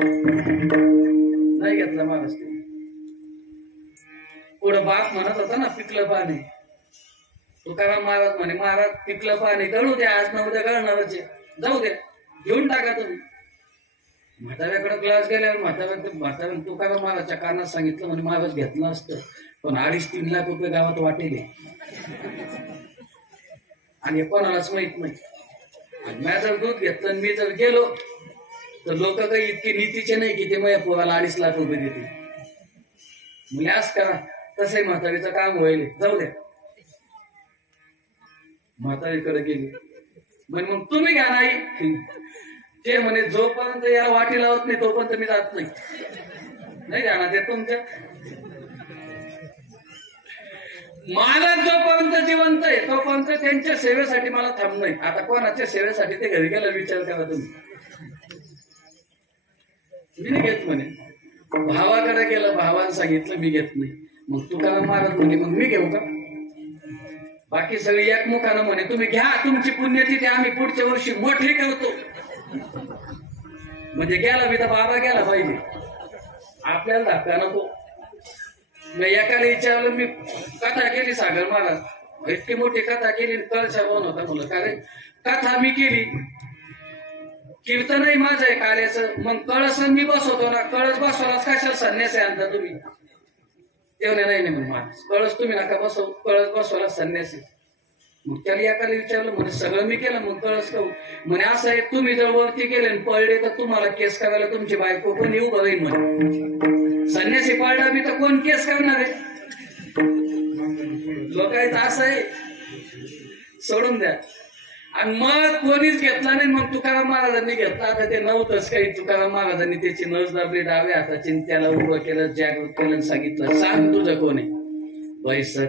नाही घेतला महाराज. पुढं बाप म्हणत होता ना, पिकलं पाणी. तुकाराम महाराज म्हणे, महाराज पिकलं पाणी गळू द्या, आज ना उद्या गळणारच आहे, जाऊ द्या, घेऊन टाका तुम्ही. म्हाताऱ्याकडे ग्लास गेल्यावर म्हाताऱ्याने तुकाराम महाराजच्या कानात सांगितलं, म्हणे महाराज घेतलं असतं, पण 2.5-3 लाख रुपये गावात वाटेले, आणि कोणालाच माहित नाही. आणि मी जर दूध घेतलं आणि मी जर गेलो तर लोक काही इतके नीतीचे नाही की ते माझ्या पोराला 2.5 लाख रुपये देतील. म्हणजे आज करा, तसंही म्हातारीचं काम होईल, जाऊ द्या. म्हातारीकडे गेली, म्हणजे मग तुम्ही घ्या. नाही ते म्हणे, जोपर्यंत याला वाटी लावत नाही तोपर्यंत मी जात नाही जाणार, ते तुमच्या. मला जोपर्यंत जिवंत आहे तोपर्यंत त्यांच्या सेवेसाठी मला थांब नाही. आता कोणाच्या सेवेसाठी ते घरी गेला विचार करा तुम्ही. मी नाही घेत म्हणे. भावाकडे गेलं, भावानं सांगितलं मी घेत नाही. मग तुकाराम महाराज म्हणे, मग मी घेऊ का? बाकी सगळी एकमुखानं म्हणे, तुम्ही घ्या, तुमची पुण्यतिथी आम्ही पुढच्या वर्षी मोठी करतो. म्हणजे गेला मी तर बाबा गेला पाहिजे, आपल्याला धक्का नको. मी एकाला विचारलं, मी कथा केली सागर महाराज, इतकी मोठी कथा केली, कळसा बन होता म्हणलं. कारण कथा मी केली, कीर्तनही माझं आहे कार्याचं, मग कळस मी बसवतो ना, कळस बसवलाच कशाला संन्यास आहे आणता तुम्ही? तेवढे नाही म्हणून कळस तुम्ही नका बसव, कळस बसवायला संन्यास आहे. मग त्याला एकाला विचारलं, म्हणे सगळं मी केलं, मग कळस कहू. म्हणे असं आहे, तुम्ही जर वरती गेले पळले तर तुम्हाला केस करायला तुमची बायको पण येऊ बघाईल. म्हणे संन्यासी पळला मी तर कोण केस करणार आहे? लोकांचं असं आहे, सोडून द्या. आणि मग कोणीच घेतला नाही. मग तुकाराम महाराजांनी घेतला. आता ते नव्हतंच काही. तुकाराम महाराजांनी त्याची नस दाबली डाव्या हाताची, त्याला उभं केलं, जागृत केलं, सांगितलं सांग तुझं कोण आहे? पैसा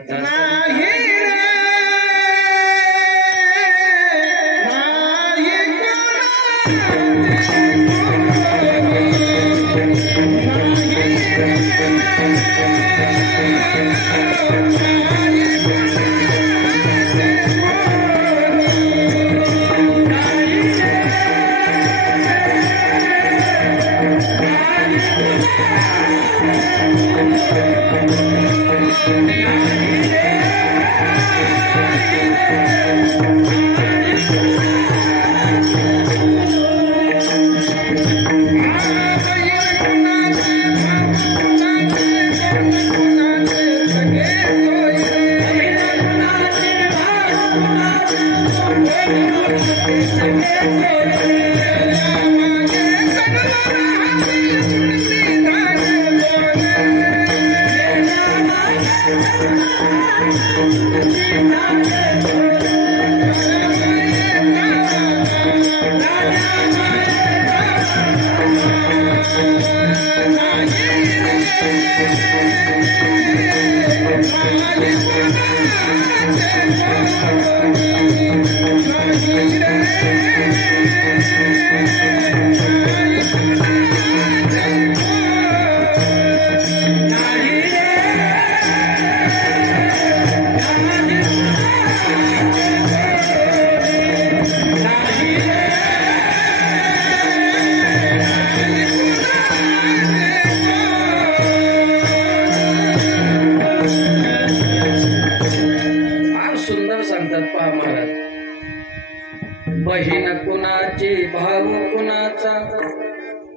बहीण कुणाची भाऊ कुणाचा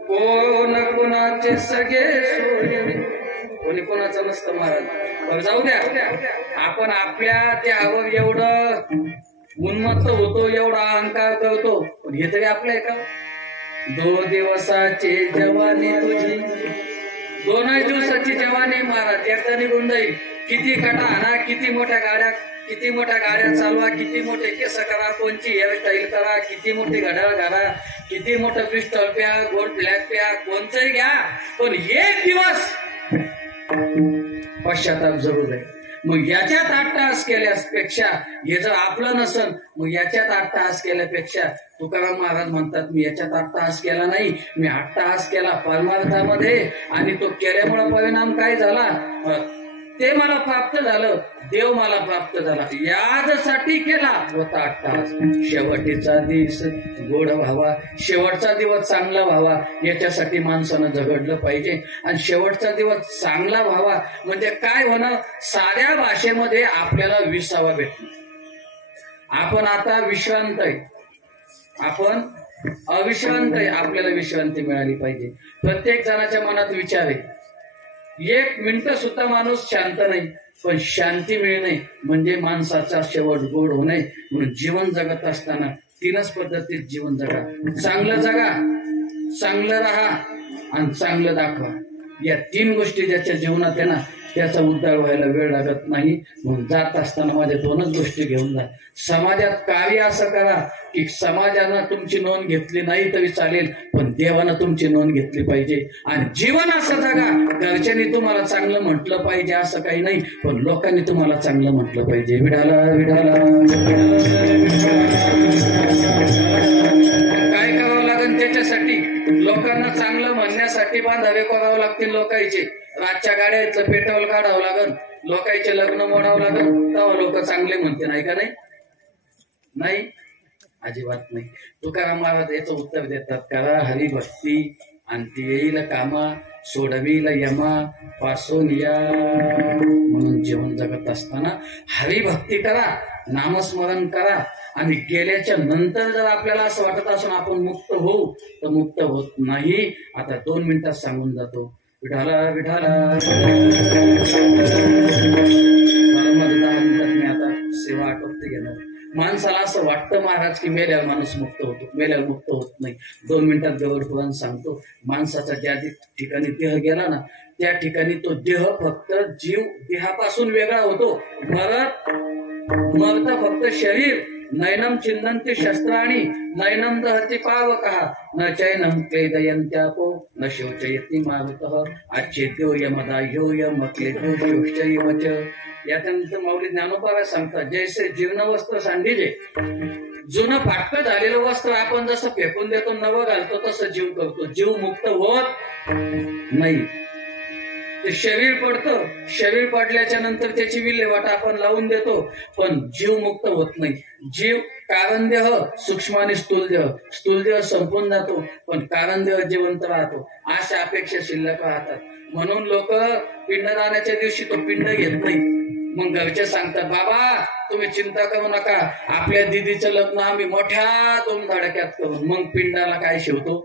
कोण कुणाचे सगळे सोयरे कोणी कोणाचं नसतं महाराज. बरं जाऊ द्या, आपण आपल्या त्यावर एवढं उन्मत्त होतो, एवढा अहंकार करतो, पण हे तरी आपलं आहे का? 2 दिवसाची जवानी तुझी, 2 दिवसाची जवानी महाराज एकदा निघून जाईल. किती कटा आणा, किती मोठ्या गाड्या चालवा, किती मोठे केस करा, कोणची हेअरस्टाईल करा, किती मोठी घड्याळ घाला, किती मोठं पिस्टल प्या, गोल्ड ब्लॅक प्या, कोणचंही घ्या, पण एक दिवस पश्चाताप जरूर आहे. मग याच्यात 8 तास केल्यापेक्षा हे जर आपलं नसन, मग याच्यात 8 तास केल्यापेक्षा तुकाराम महाराज म्हणतात मी याच्यात 8 तास केला नाही, मी 8 तास केला परमार्थामध्ये, आणि तो केल्यामुळे परिणाम काय झाला, ते मला प्राप्त झालं, देव मला प्राप्त झाला, यासाठी केला होता 8 तास. शेवटीचा दिवस गोड व्हावा, शेवटचा दिवस चांगला व्हावा, याच्यासाठी माणसानं झगडलं पाहिजे. आणि शेवटचा दिवस चांगला व्हावा म्हणजे काय होणं, साध्या भाषेमध्ये आपल्याला विसावा भेटणं. आपण आता विश्रांत आहे, आपण अविश्रांत आहे, आपल्याला विश्रांती मिळाली पाहिजे. प्रत्येक जणाच्या मनात विचार आहे, 1 मिनिट सुद्धा माणूस शांत नाही, पण शांती मिळणे म्हणजे माणसाचा शेवट गोड होणे. म्हणून जीवन जगत असताना 3च पद्धतीत जीवन जगा. चांगलं जगा, चांगलं राहा आणि चांगलं दाखवा. या 3 गोष्टी ज्याच्या जीवनात आहे ना, त्याचा उद्धार व्हायला वेळ लागत नाही. म्हणून जात असताना माझ्या 2च गोष्टी घेऊन जा. समाजात कार्य असं करा की समाजानं तुमची नोंद घेतली नाही तरी चालेल, पण देवानं तुमची नोंद घेतली पाहिजे. आणि जीवन असं जगा, घरच्यांनी तुम्हाला चांगलं म्हटलं पाहिजे असं काही नाही, पण लोकांनी तुम्हाला चांगलं म्हटलं पाहिजे. विठाला विठाला. काय करावं लागेल त्याच्यासाठी, लोकांना चांगलं म्हणण्यासाठी बांधावे करावं लागतील लोकांचे. रातच्या गाड्याचं पेट्रोल काढावं लागल, लोकांचे लग्न मोडावं लागल, तेव्हा लोक चांगले म्हणते, नाही का? नाही, अजिबात नाही. तुकाराम महाराज याचं उत्तर देतात, करा हरिभक्ती आणि ती येईल कामा, सोडवील यमा पासून या. म्हणून जीवन जगत असताना हरिभक्ती करा, नामस्मरण करा. आणि गेल्याच्या नंतर जर आपल्याला असं वाटत असून आपण मुक्त होऊ, तर मुक्त होत नाही. आता 2 मिनिटात सांगून जातो. विठाला विठाला. मी आता सेवा आटोपते घेणार. माणसाला असं वाटतं महाराज की मेल्यावर माणूस मुक्त होतो, मेल्यावर मुक्त होत नाही. 2 मिनिटात गवड पुराण सांगतो. माणसाचा ज्या ठिकाणी देह गेला ना, त्या ठिकाणी तो देह फक्त जीव देहापासून वेगळा होतो. मरत फक्त शरीर. नैनम चिन्हन्ति शस्त्राणि नैनम दहति पावकः न चैनम क्लेदयन्त्यापो न शोचयति मारुतः अच्छेद्यो यमदाह्यो यमक्लेदो शोषयैव च. याच्यानंतर माऊली ज्ञानोबा सांगतात, जैसे जीर्ण वस्त्र सांडिले, जुनं फाटकं झालेलं वस्त्र आपण जसं फेकून देतो, नवं घालतो, तसं जीव करतो. जीव मुक्त होत नाही. ते शरीर पडतं, शरीर पडल्याच्या नंतर त्याची विल्हेवाट आपण लावून देतो, पण जीव मुक्त होत नाही. जीव कारण देह सूक्ष्म आणि स्थूल देह संपून जातो, पण कारण देह जिवंत राहतो. अशा अपेक्षा शिल्लक राहतात. म्हणून लोक पिंडदानाच्या दिवशी तो पिंड घेत नाही. मग घरचे सांगतात, बाबा तुम्ही चिंता करू नका, आपल्या दिदीचं लग्न आम्ही मोठ्या 2 धडाक्यात करू. मग पिंडाला काय शिवतो,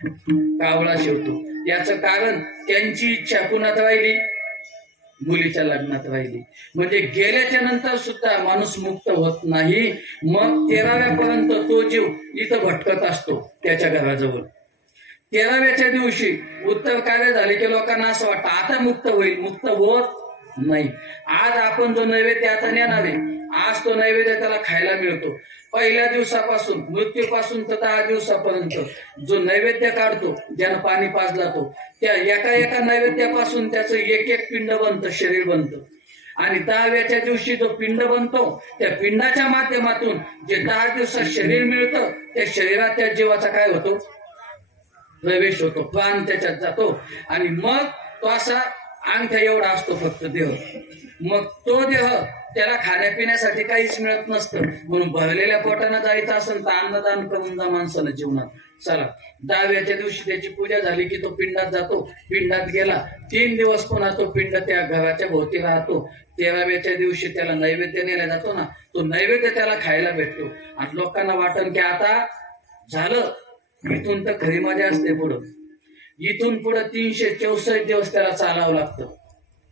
कावळा शिवतो. याचं कारण त्यांची इच्छा कुणात राहिली, मुलीच्या लग्नात राहिली, म्हणजे गेल्याच्या नंतर सुद्धा माणूस मुक्त होत नाही. मग 13व्या पर्यंत तो जीव इथं भटकत असतो त्याच्या घराजवळ. 13व्याच्या दिवशी उत्तर कार्य झाले की लोकांना असं वाटतं आता मुक्त होईल, मुक्त होत नाही. आज आपण जो नैवेद्य आता नेणार आहे, आज तो नैवेद्य त्याला खायला मिळतो. पहिल्या दिवसापासून मृत्यूपासून तर 10 दिवसापर्यंत जो नैवेद्य काढतो, ज्यानं पाणी पाजला तो, त्या एका नैवेद्यापासून त्याचं एक पिंड बनतं, शरीर बनतं. आणि 10व्याच्या दिवशी जो पिंड बनतो, त्या पिंडाच्या माध्यमातून जे 10 दिवसात शरीर मिळतं, त्या शरीरात त्या जीवाचा काय होतो, प्रवेश होतो, प्राण त्याच्यात जातो. आणि मग तो असा अंगठ्या एवढा असतो फक्त देह. मग तो देह त्याला खाण्यापिण्यासाठी काहीच मिळत नसतं, म्हणून भरलेल्या पोटानं जायचं असेल तर अन्नदान करून जा माणसानं जीवनात. चला 10व्याच्या दिवशी त्याची पूजा झाली की तो पिंडात जातो. पिंडात गेला 3 दिवस पुन्हा तो पिंड त्या घराच्या भोवती राहतो. 13व्याच्या दिवशी त्याला नैवेद्य नेला जातो ना, तो नैवेद्य त्याला खायला भेटतो. आणि लोकांना वाटन की आता झालं, इथून तर खरी मजा असते पुढं. इथून पुढे 364 दिवस त्याला चालावं लागतं.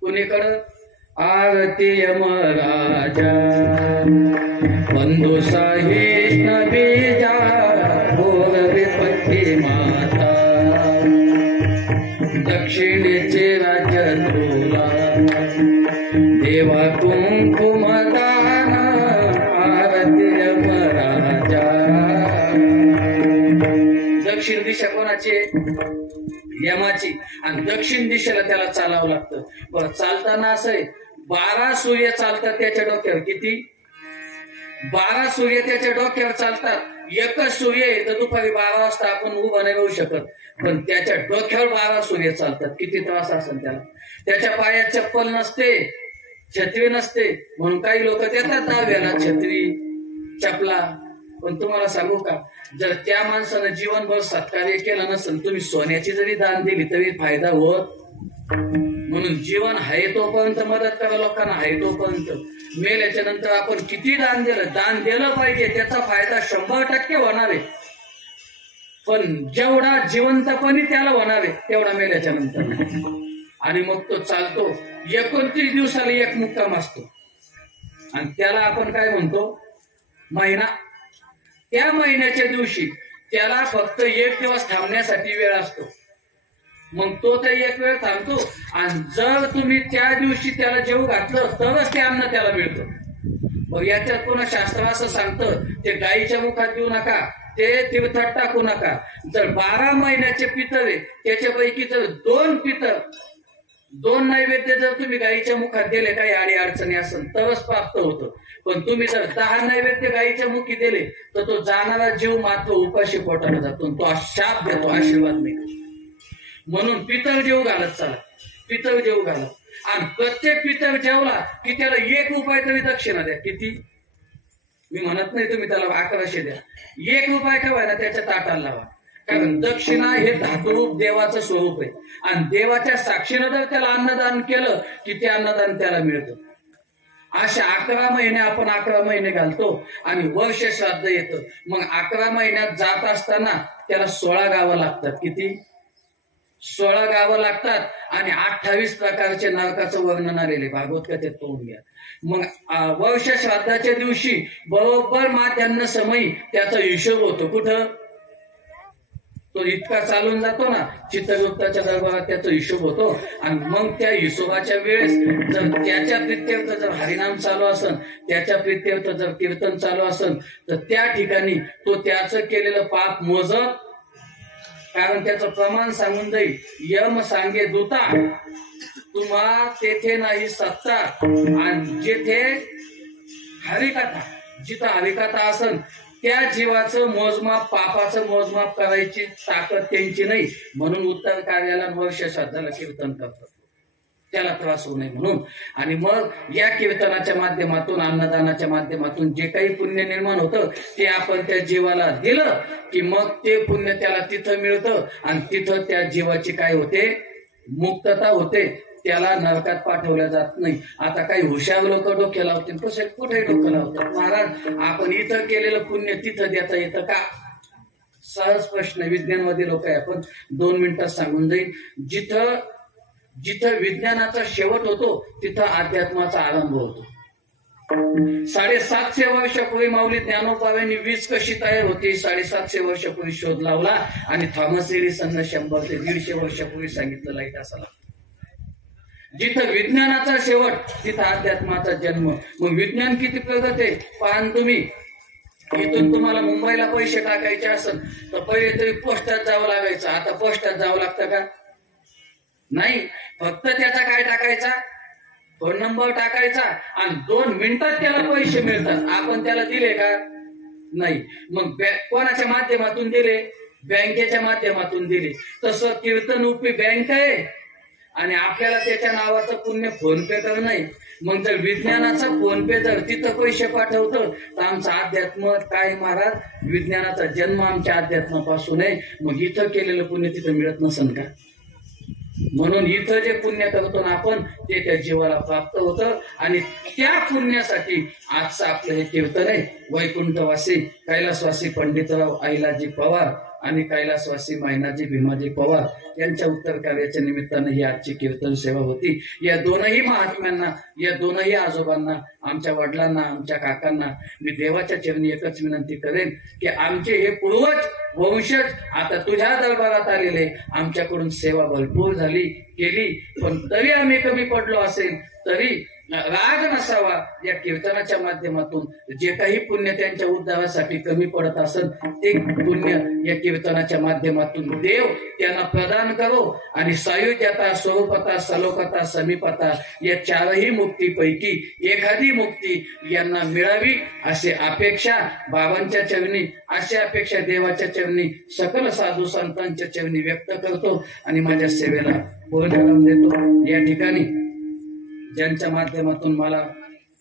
कुणीकडं आरती यमराजा बंधू साहिष्ण बीजा भोर विपत्ती माता दक्षिणेचे राज्य तुला देवा कुंकुमदान आरती यमराजा. दक्षिण दिशा कोणाची? यमाची. आणि दक्षिण दिशेला त्याला चालावं लागतं. बरं, चालताना असं आहे, 12 सूर्य चालतात त्याच्या डोक्यावर. किती? 12 सूर्य त्याच्या डोक्यावर चालतात. एकच सूर्य आहे तर दुपारी 12 वाजता आपण उभं नाही राहू शकत, पण त्याच्या डोक्यावर 12 सूर्य चालतात. किती त्रास असेल त्याला. त्याच्या पायात चप्पल नसते, छत्री नसते, म्हणून काही लोक देतात दहाव्याला छत्री चपला. पण तुम्हाला सांगू का, जर त्या माणसानं जीवनभर सत्कार्य केलं नसेल, तुम्ही सोन्याची जरी दान दिली तरी फायदा होत. म्हणून जीवन आहे तोपर्यंत मदत करा लोकांना, आहे तोपर्यंत. मेल्याच्या नंतर आपण किती दान दिलं पाहिजे, त्याचा फायदा 100% होणार आहे. पण जेवढा जिवंतपणी त्याला होणार आहे तेवढा मेल्याच्या नंतर. आणि मग तो चालतो. 29 दिवसाला एक मुक्काम असतो, आणि त्याला आपण काय म्हणतो, महिना. त्या महिन्याच्या दिवशी त्याला फक्त 1 दिवस थांबण्यासाठी वेळ असतो. मग तो तर 1 वेळ थांबतो, आणि जर तुम्ही त्या दिवशी त्याला जेवू घातलं तरच ते अन्न त्याला मिळतं. मग याच्यात पुन्हा शास्त्र असं सांगतं, ते गाईच्या मुखात देऊ नका, ते तीर्थात टाकू नका. जर 12 महिन्याचे पितर आहे त्याच्यापैकी जर 2 पितर, 2 नैवेद्य जर तुम्ही गाईच्या मुखात दिले, काही आडी अडचणी असेल तरच प्राप्त होतं. पण तुम्ही जर 10 नैवेद्य गाईच्या मुखी दिले तर तो जाणारा जीव मात्र उपाशी पोटाला जातो, तो शाप देतो, आशीर्वाद नाही. म्हणून पितर जेव घालत चला, पितर जेव घालत. आणि प्रत्येक पितर जेवला की त्याला 1 रुपये तरी दक्षिणा द्या. किती? मी म्हणत नाही तुम्ही त्याला 1100 द्या, 1 रुपये का व्हायला त्याच्या ताटाला लावा. कारण दक्षिणा हे धातुरूप देवाचं स्वरूप आहे, आणि देवाच्या साक्षीनं जर त्याला अन्नदान केलं की ते अन्नदान त्याला मिळतं. अशा 11 महिने आपण 11 महिने घालतो, आणि वर्ष श्राद्ध येतं. मग 11 महिन्यात जात असताना त्याला 16 गावं लागतात. किती? 16 गावं लागतात. आणि 28 प्रकारचे नरकाचं वर्णन आलेले भागवत कथेत पाहून घ्या. मग वर्ष श्राद्धाच्या दिवशी बरोबर माध्यान्ह समयी त्याचा हिशोब होतो. कुठं? तो इतका चालून जातो ना, चित्रगुप्ताच्या दरबारात त्याचा हिशोब होतो. आणि मग त्या हिशोबाच्या वेळेस जर त्याच्या प्रित्यर्थ जर हरिनाम चालू असेल, त्याच्या प्रित्यर्थ जर कीर्तन चालू असेल, तर त्या ठिकाणी तो त्याचं केलेलं पाप मोजत, कारण त्याचं प्रमाण सांगून जाईल. यम सांगे दूता तुम्हा तेथे नाही सत्ता. आणि जेथे हरिकथा, जिथं हरिकथा असेल त्या जीवाचं मोजमाप, पापाचं मोजमाप करायची ताकद त्यांची नाही. म्हणून उत्तर कार्याला वर्ष श्राद्धाला कीर्तन करतात, त्याला त्रास होऊ नये म्हणून. आणि मग या कीर्तनाच्या माध्यमातून, अन्नदानाच्या माध्यमातून जे काही पुण्य निर्माण होतं ते आपण त्या जीवाला दिलं की मग ते पुण्य त्याला तिथं मिळतं, आणि तिथं त्या जीवाची काय होते, मुक्तता होते. त्याला नरकात पाठवल्या जात नाही. आता काही हुशार लोक डोके लावतील, कसं कुठे डोकं लावतात, महाराज आपण इथं केलेलं पुण्य तिथं देता येतं का? सहज प्रश्न. विज्ञानवादी लोक आहे, आपण 2 मिनिटात सांगून जाईल. जिथं जिथं विज्ञानाचा शेवट होतो तिथं अध्यात्माचा आरंभ होतो. 750 वर्षापूर्वी माऊली ज्ञानोबांनी वीज कशी तयार होती 750 वर्षापूर्वी शोध लावला आणि थॉमस एडिसननं 100 ते 150 वर्षापूर्वी सांगितलं लाईट असा लागतो. जिथं विज्ञानाचा शेवट तिथं अध्यात्माचा जन्म. मग विज्ञान किती प्रगत आहे पाहन तुम्ही. इथून तुम्हाला मुंबईला पैसे टाकायचे असेल तर पहिले तरी पोस्टात जावं लागायचं. आता पोस्टात जावं लागतं का? नाही. फक्त त्याचा काय टाकायचा, फोन नंबर टाकायचा आणि 2 मिनिटात त्याला पैसे मिळतात. आपण त्याला दिले का? नाही. मग कोणाच्या माध्यमातून दिले? बँकेच्या माध्यमातून दिले. तसं कीर्तन उपी बँक आहे आणि आपल्याला त्याच्या नावाचं पुण्य फोन पे तर नाही. मग जर विज्ञानाचा फोन पे जर तिथं पैसे पाठवतं तर आमचं अध्यात्म काय महाराज? विज्ञानाचा जन्म आमच्या अध्यात्मापासून आहे. मग इथं केलेलं पुण्य तिथं मिळत नसन का? म्हणून इथं जे पुण्य करतो ना आपण ते त्या जीवाला प्राप्त होतं. आणि त्या पुण्यासाठी आजचं आपलं हे कीर्तन आहे. वैकुंठवासी कैलासवासी पंडितराव अहिलाजी पवार आणि कैलासवासी मायनाजी भीमाजी पवार यांच्या उत्तर कार्याच्या निमित्तानं ही आजची कीर्तन सेवा होती. या दोनही महात्म्यांना, या दोनही आजोबांना, आमच्या वडिलांना, आमच्या काकांना मी देवाच्या चरणी एकच विनंती करेन की आमचे हे पूर्वज वंशज आता तुझ्या दरबारात आलेले, आमच्याकडून सेवा भरपूर झाली केली, पण तरी आम्ही कमी पडलो असेल तरी राग नसावा. या कीर्तनाच्या माध्यमातून जे काही पुण्य त्यांच्या उद्धारासाठी कमी पडत असेल ते पुण्य या कीर्तनाच्या माध्यमातून देव त्यांना प्रदान करो. आणि सायुज्यता, स्वरूपता, सलोकता, समीपता या 4ही मुक्तीपैकी एखादी मुक्ती यांना मिळावी अशी अपेक्षा बाबांच्या चरणी, अशी अपेक्षा देवाच्या चरणी, सकल साधू संतांच्या चरणी व्यक्त करतो आणि माझ्या सेवेला पूर्ण देतो. या ठिकाणी ज्यांच्या माध्यमातून मला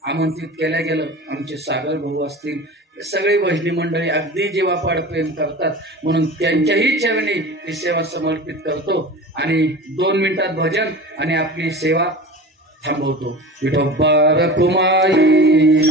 आमंत्रित केलं गेलं, आमचे सागर भाऊ असतील, सगळी भजनी मंडळी अगदी जीवापाड प्रेम करतात म्हणून त्यांच्याही चरणी ही सेवा समर्पित करतो. आणि 2 मिनिटात भजन आणि आपली सेवा थांबवतो. विठोबा रखुमाई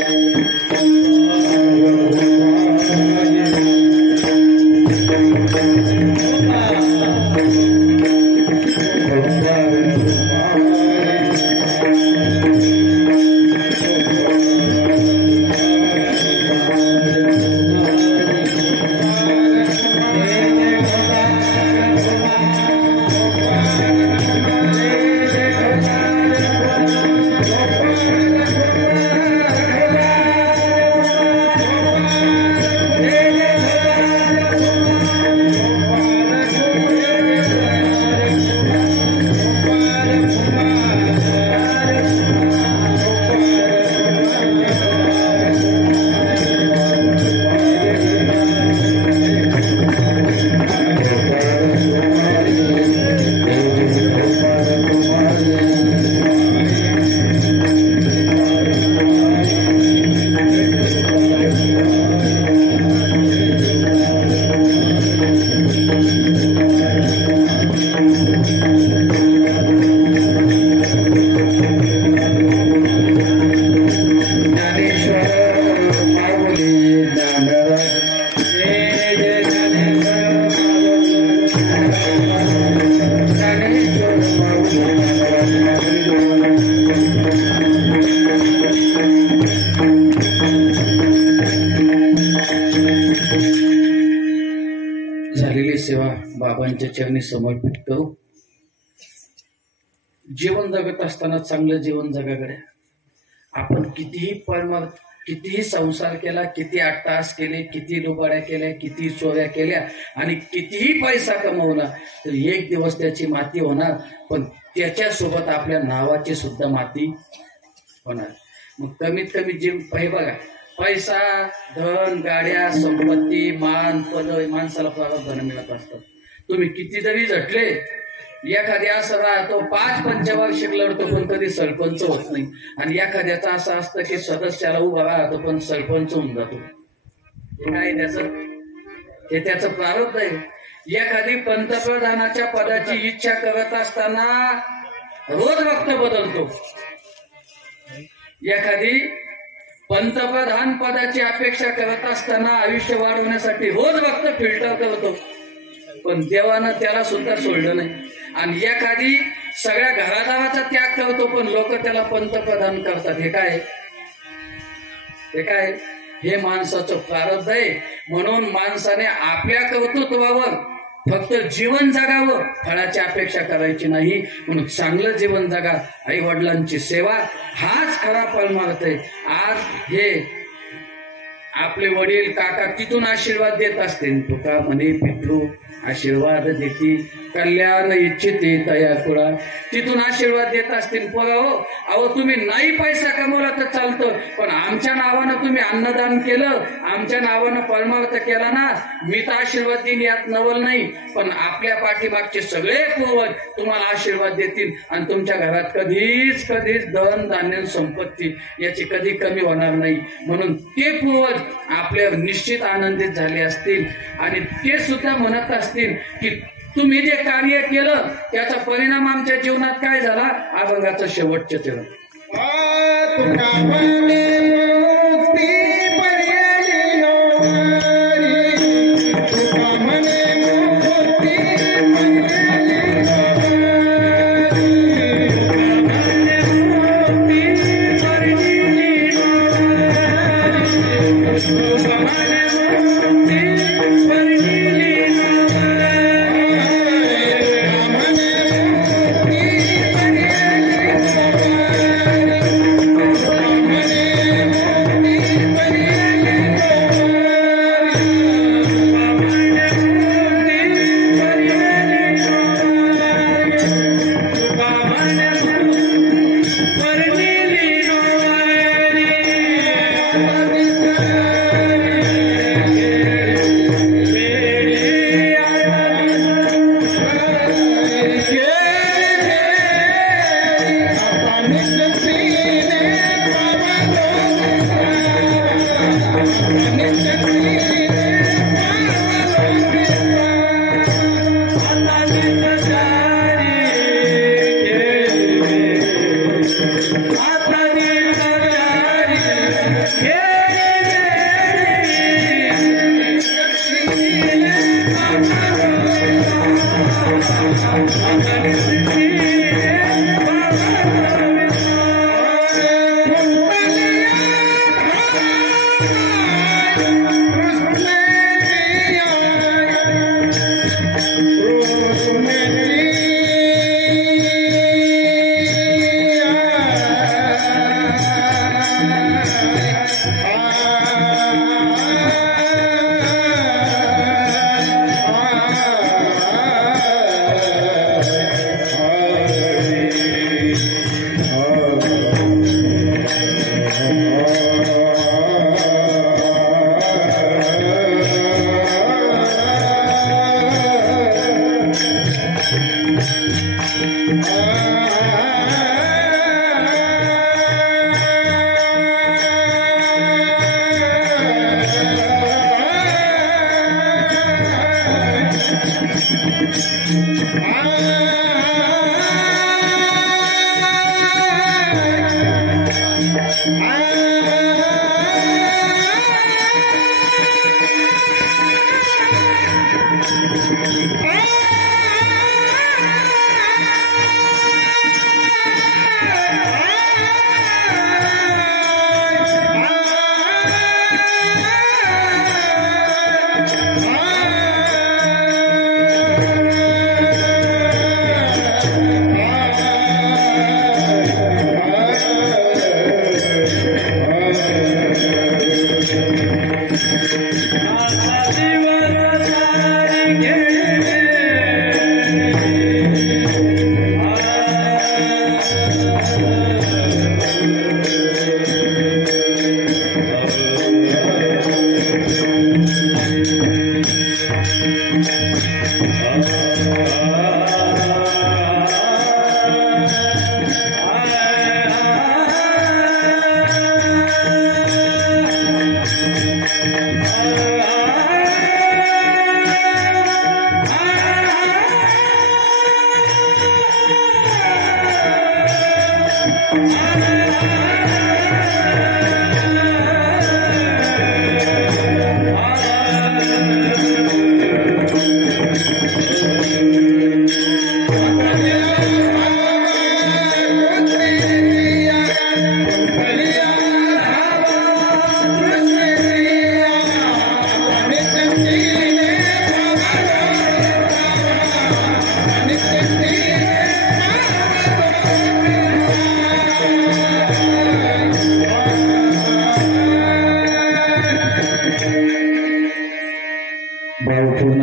झालेली सेवा बाबांच्या चरणी समर्पित करू. जीवन जगत असताना चांगलं जीवन जगाकडे आपण कितीही परमार्थ, कितीही संसार केला, किती अट्टास केले, किती लुबाड्या केल्या, किती चोऱ्या केल्या आणि कितीही पैसा कमवला तर एक दिवस त्याची माती होणार, पण त्याच्यासोबत आपल्या नावाची सुद्धा माती होणार. मग कमीत कमी जीव हे बघा, पैसा, धन, गाड्या, संपत्ती, मान, पद माणसाला प्रारब्धाने मिळत असतात. तुम्ही किती जरी झटले, एखादी असं राहतो 5 पंचवार्षिक लढतो पण कधी सरपंच होत नाही, आणि एखाद्याचं असं असतं की सदस्याला उभा राहतो पण सरपंच होऊन जातो. काय हे त्याचं प्रारब्ध आहे. एखादी पंतप्रधानाच्या पदाची इच्छा करत असताना रोज वक्त बदलतो. एखादी पंतप्रधान पदाची अपेक्षा करत असताना आयुष्य वाढवण्यासाठी रोज वक्त फिल्टर करतो, पण देवानं त्याला सुद्धा सोडलं नाही. आणि एखादी सगळ्या घरादाराचा त्याग करतो, पण लोक त्याला पंतप्रधान करतात. हे काय? हे काय? हे माणसाचं प्रारब्ध आहे. म्हणून माणसाने आपल्या कर्तृत्वावर फक्त जीवन जगावं, फळाची अपेक्षा करायची नाही. म्हणून चांगलं जीवन जगा. आई वडिलांची सेवा हाच खरा परमार्थ आहे. आज हे आपले वडील काका तिथून आशीर्वाद देत असतील. तुका म्हणे पितृ आशीर्वाद देतील, कल्याण इच्छिते तया कुळा. तिथून आशीर्वाद देत असतील. बघा हो, अहो तुम्ही नाही पैसा कमवला तर चालतं, पण आमच्या नावानं तुम्ही अन्नदान केलं, आमच्या नावानं परमार्थ केला ना, मी तर आशीर्वाद देईन यात नवल नाही, पण आपल्या पाठीमागचे सगळे पूर्वज तुम्हाला आशीर्वाद देतील आणि तुमच्या घरात कधीच धन धान्य संपत्ती याची कधी कमी होणार नाही. म्हणून ते पूर्वज आपल्यावर निश्चित आनंदित झाले असतील आणि ते सुद्धा म्हणत असतील की तुम्ही जे कार्य केलं त्याचा परिणाम आमच्या जीवनात काय झाला. अभंगाचं शेवटचं चरण.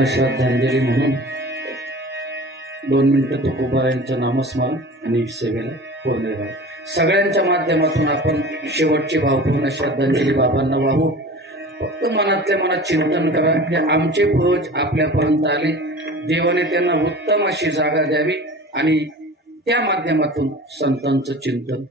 श्रद्धांजली म्हणून 2 मिनिटं तुकोबारायांचं नामस्मरण आणि सेवेला पूर्ण व्हावं. सगळ्यांच्या माध्यमातून आपण शेवटची भावपूर्ण श्रद्धांजली बाबांना वाहू. फक्त मनातल्या मनात चिंतन करा की आमचे पूर्वज आपल्यापर्यंत आले, देवाने त्यांना उत्तम अशी जागा द्यावी आणि त्या माध्यमातून संतांचं चिंतन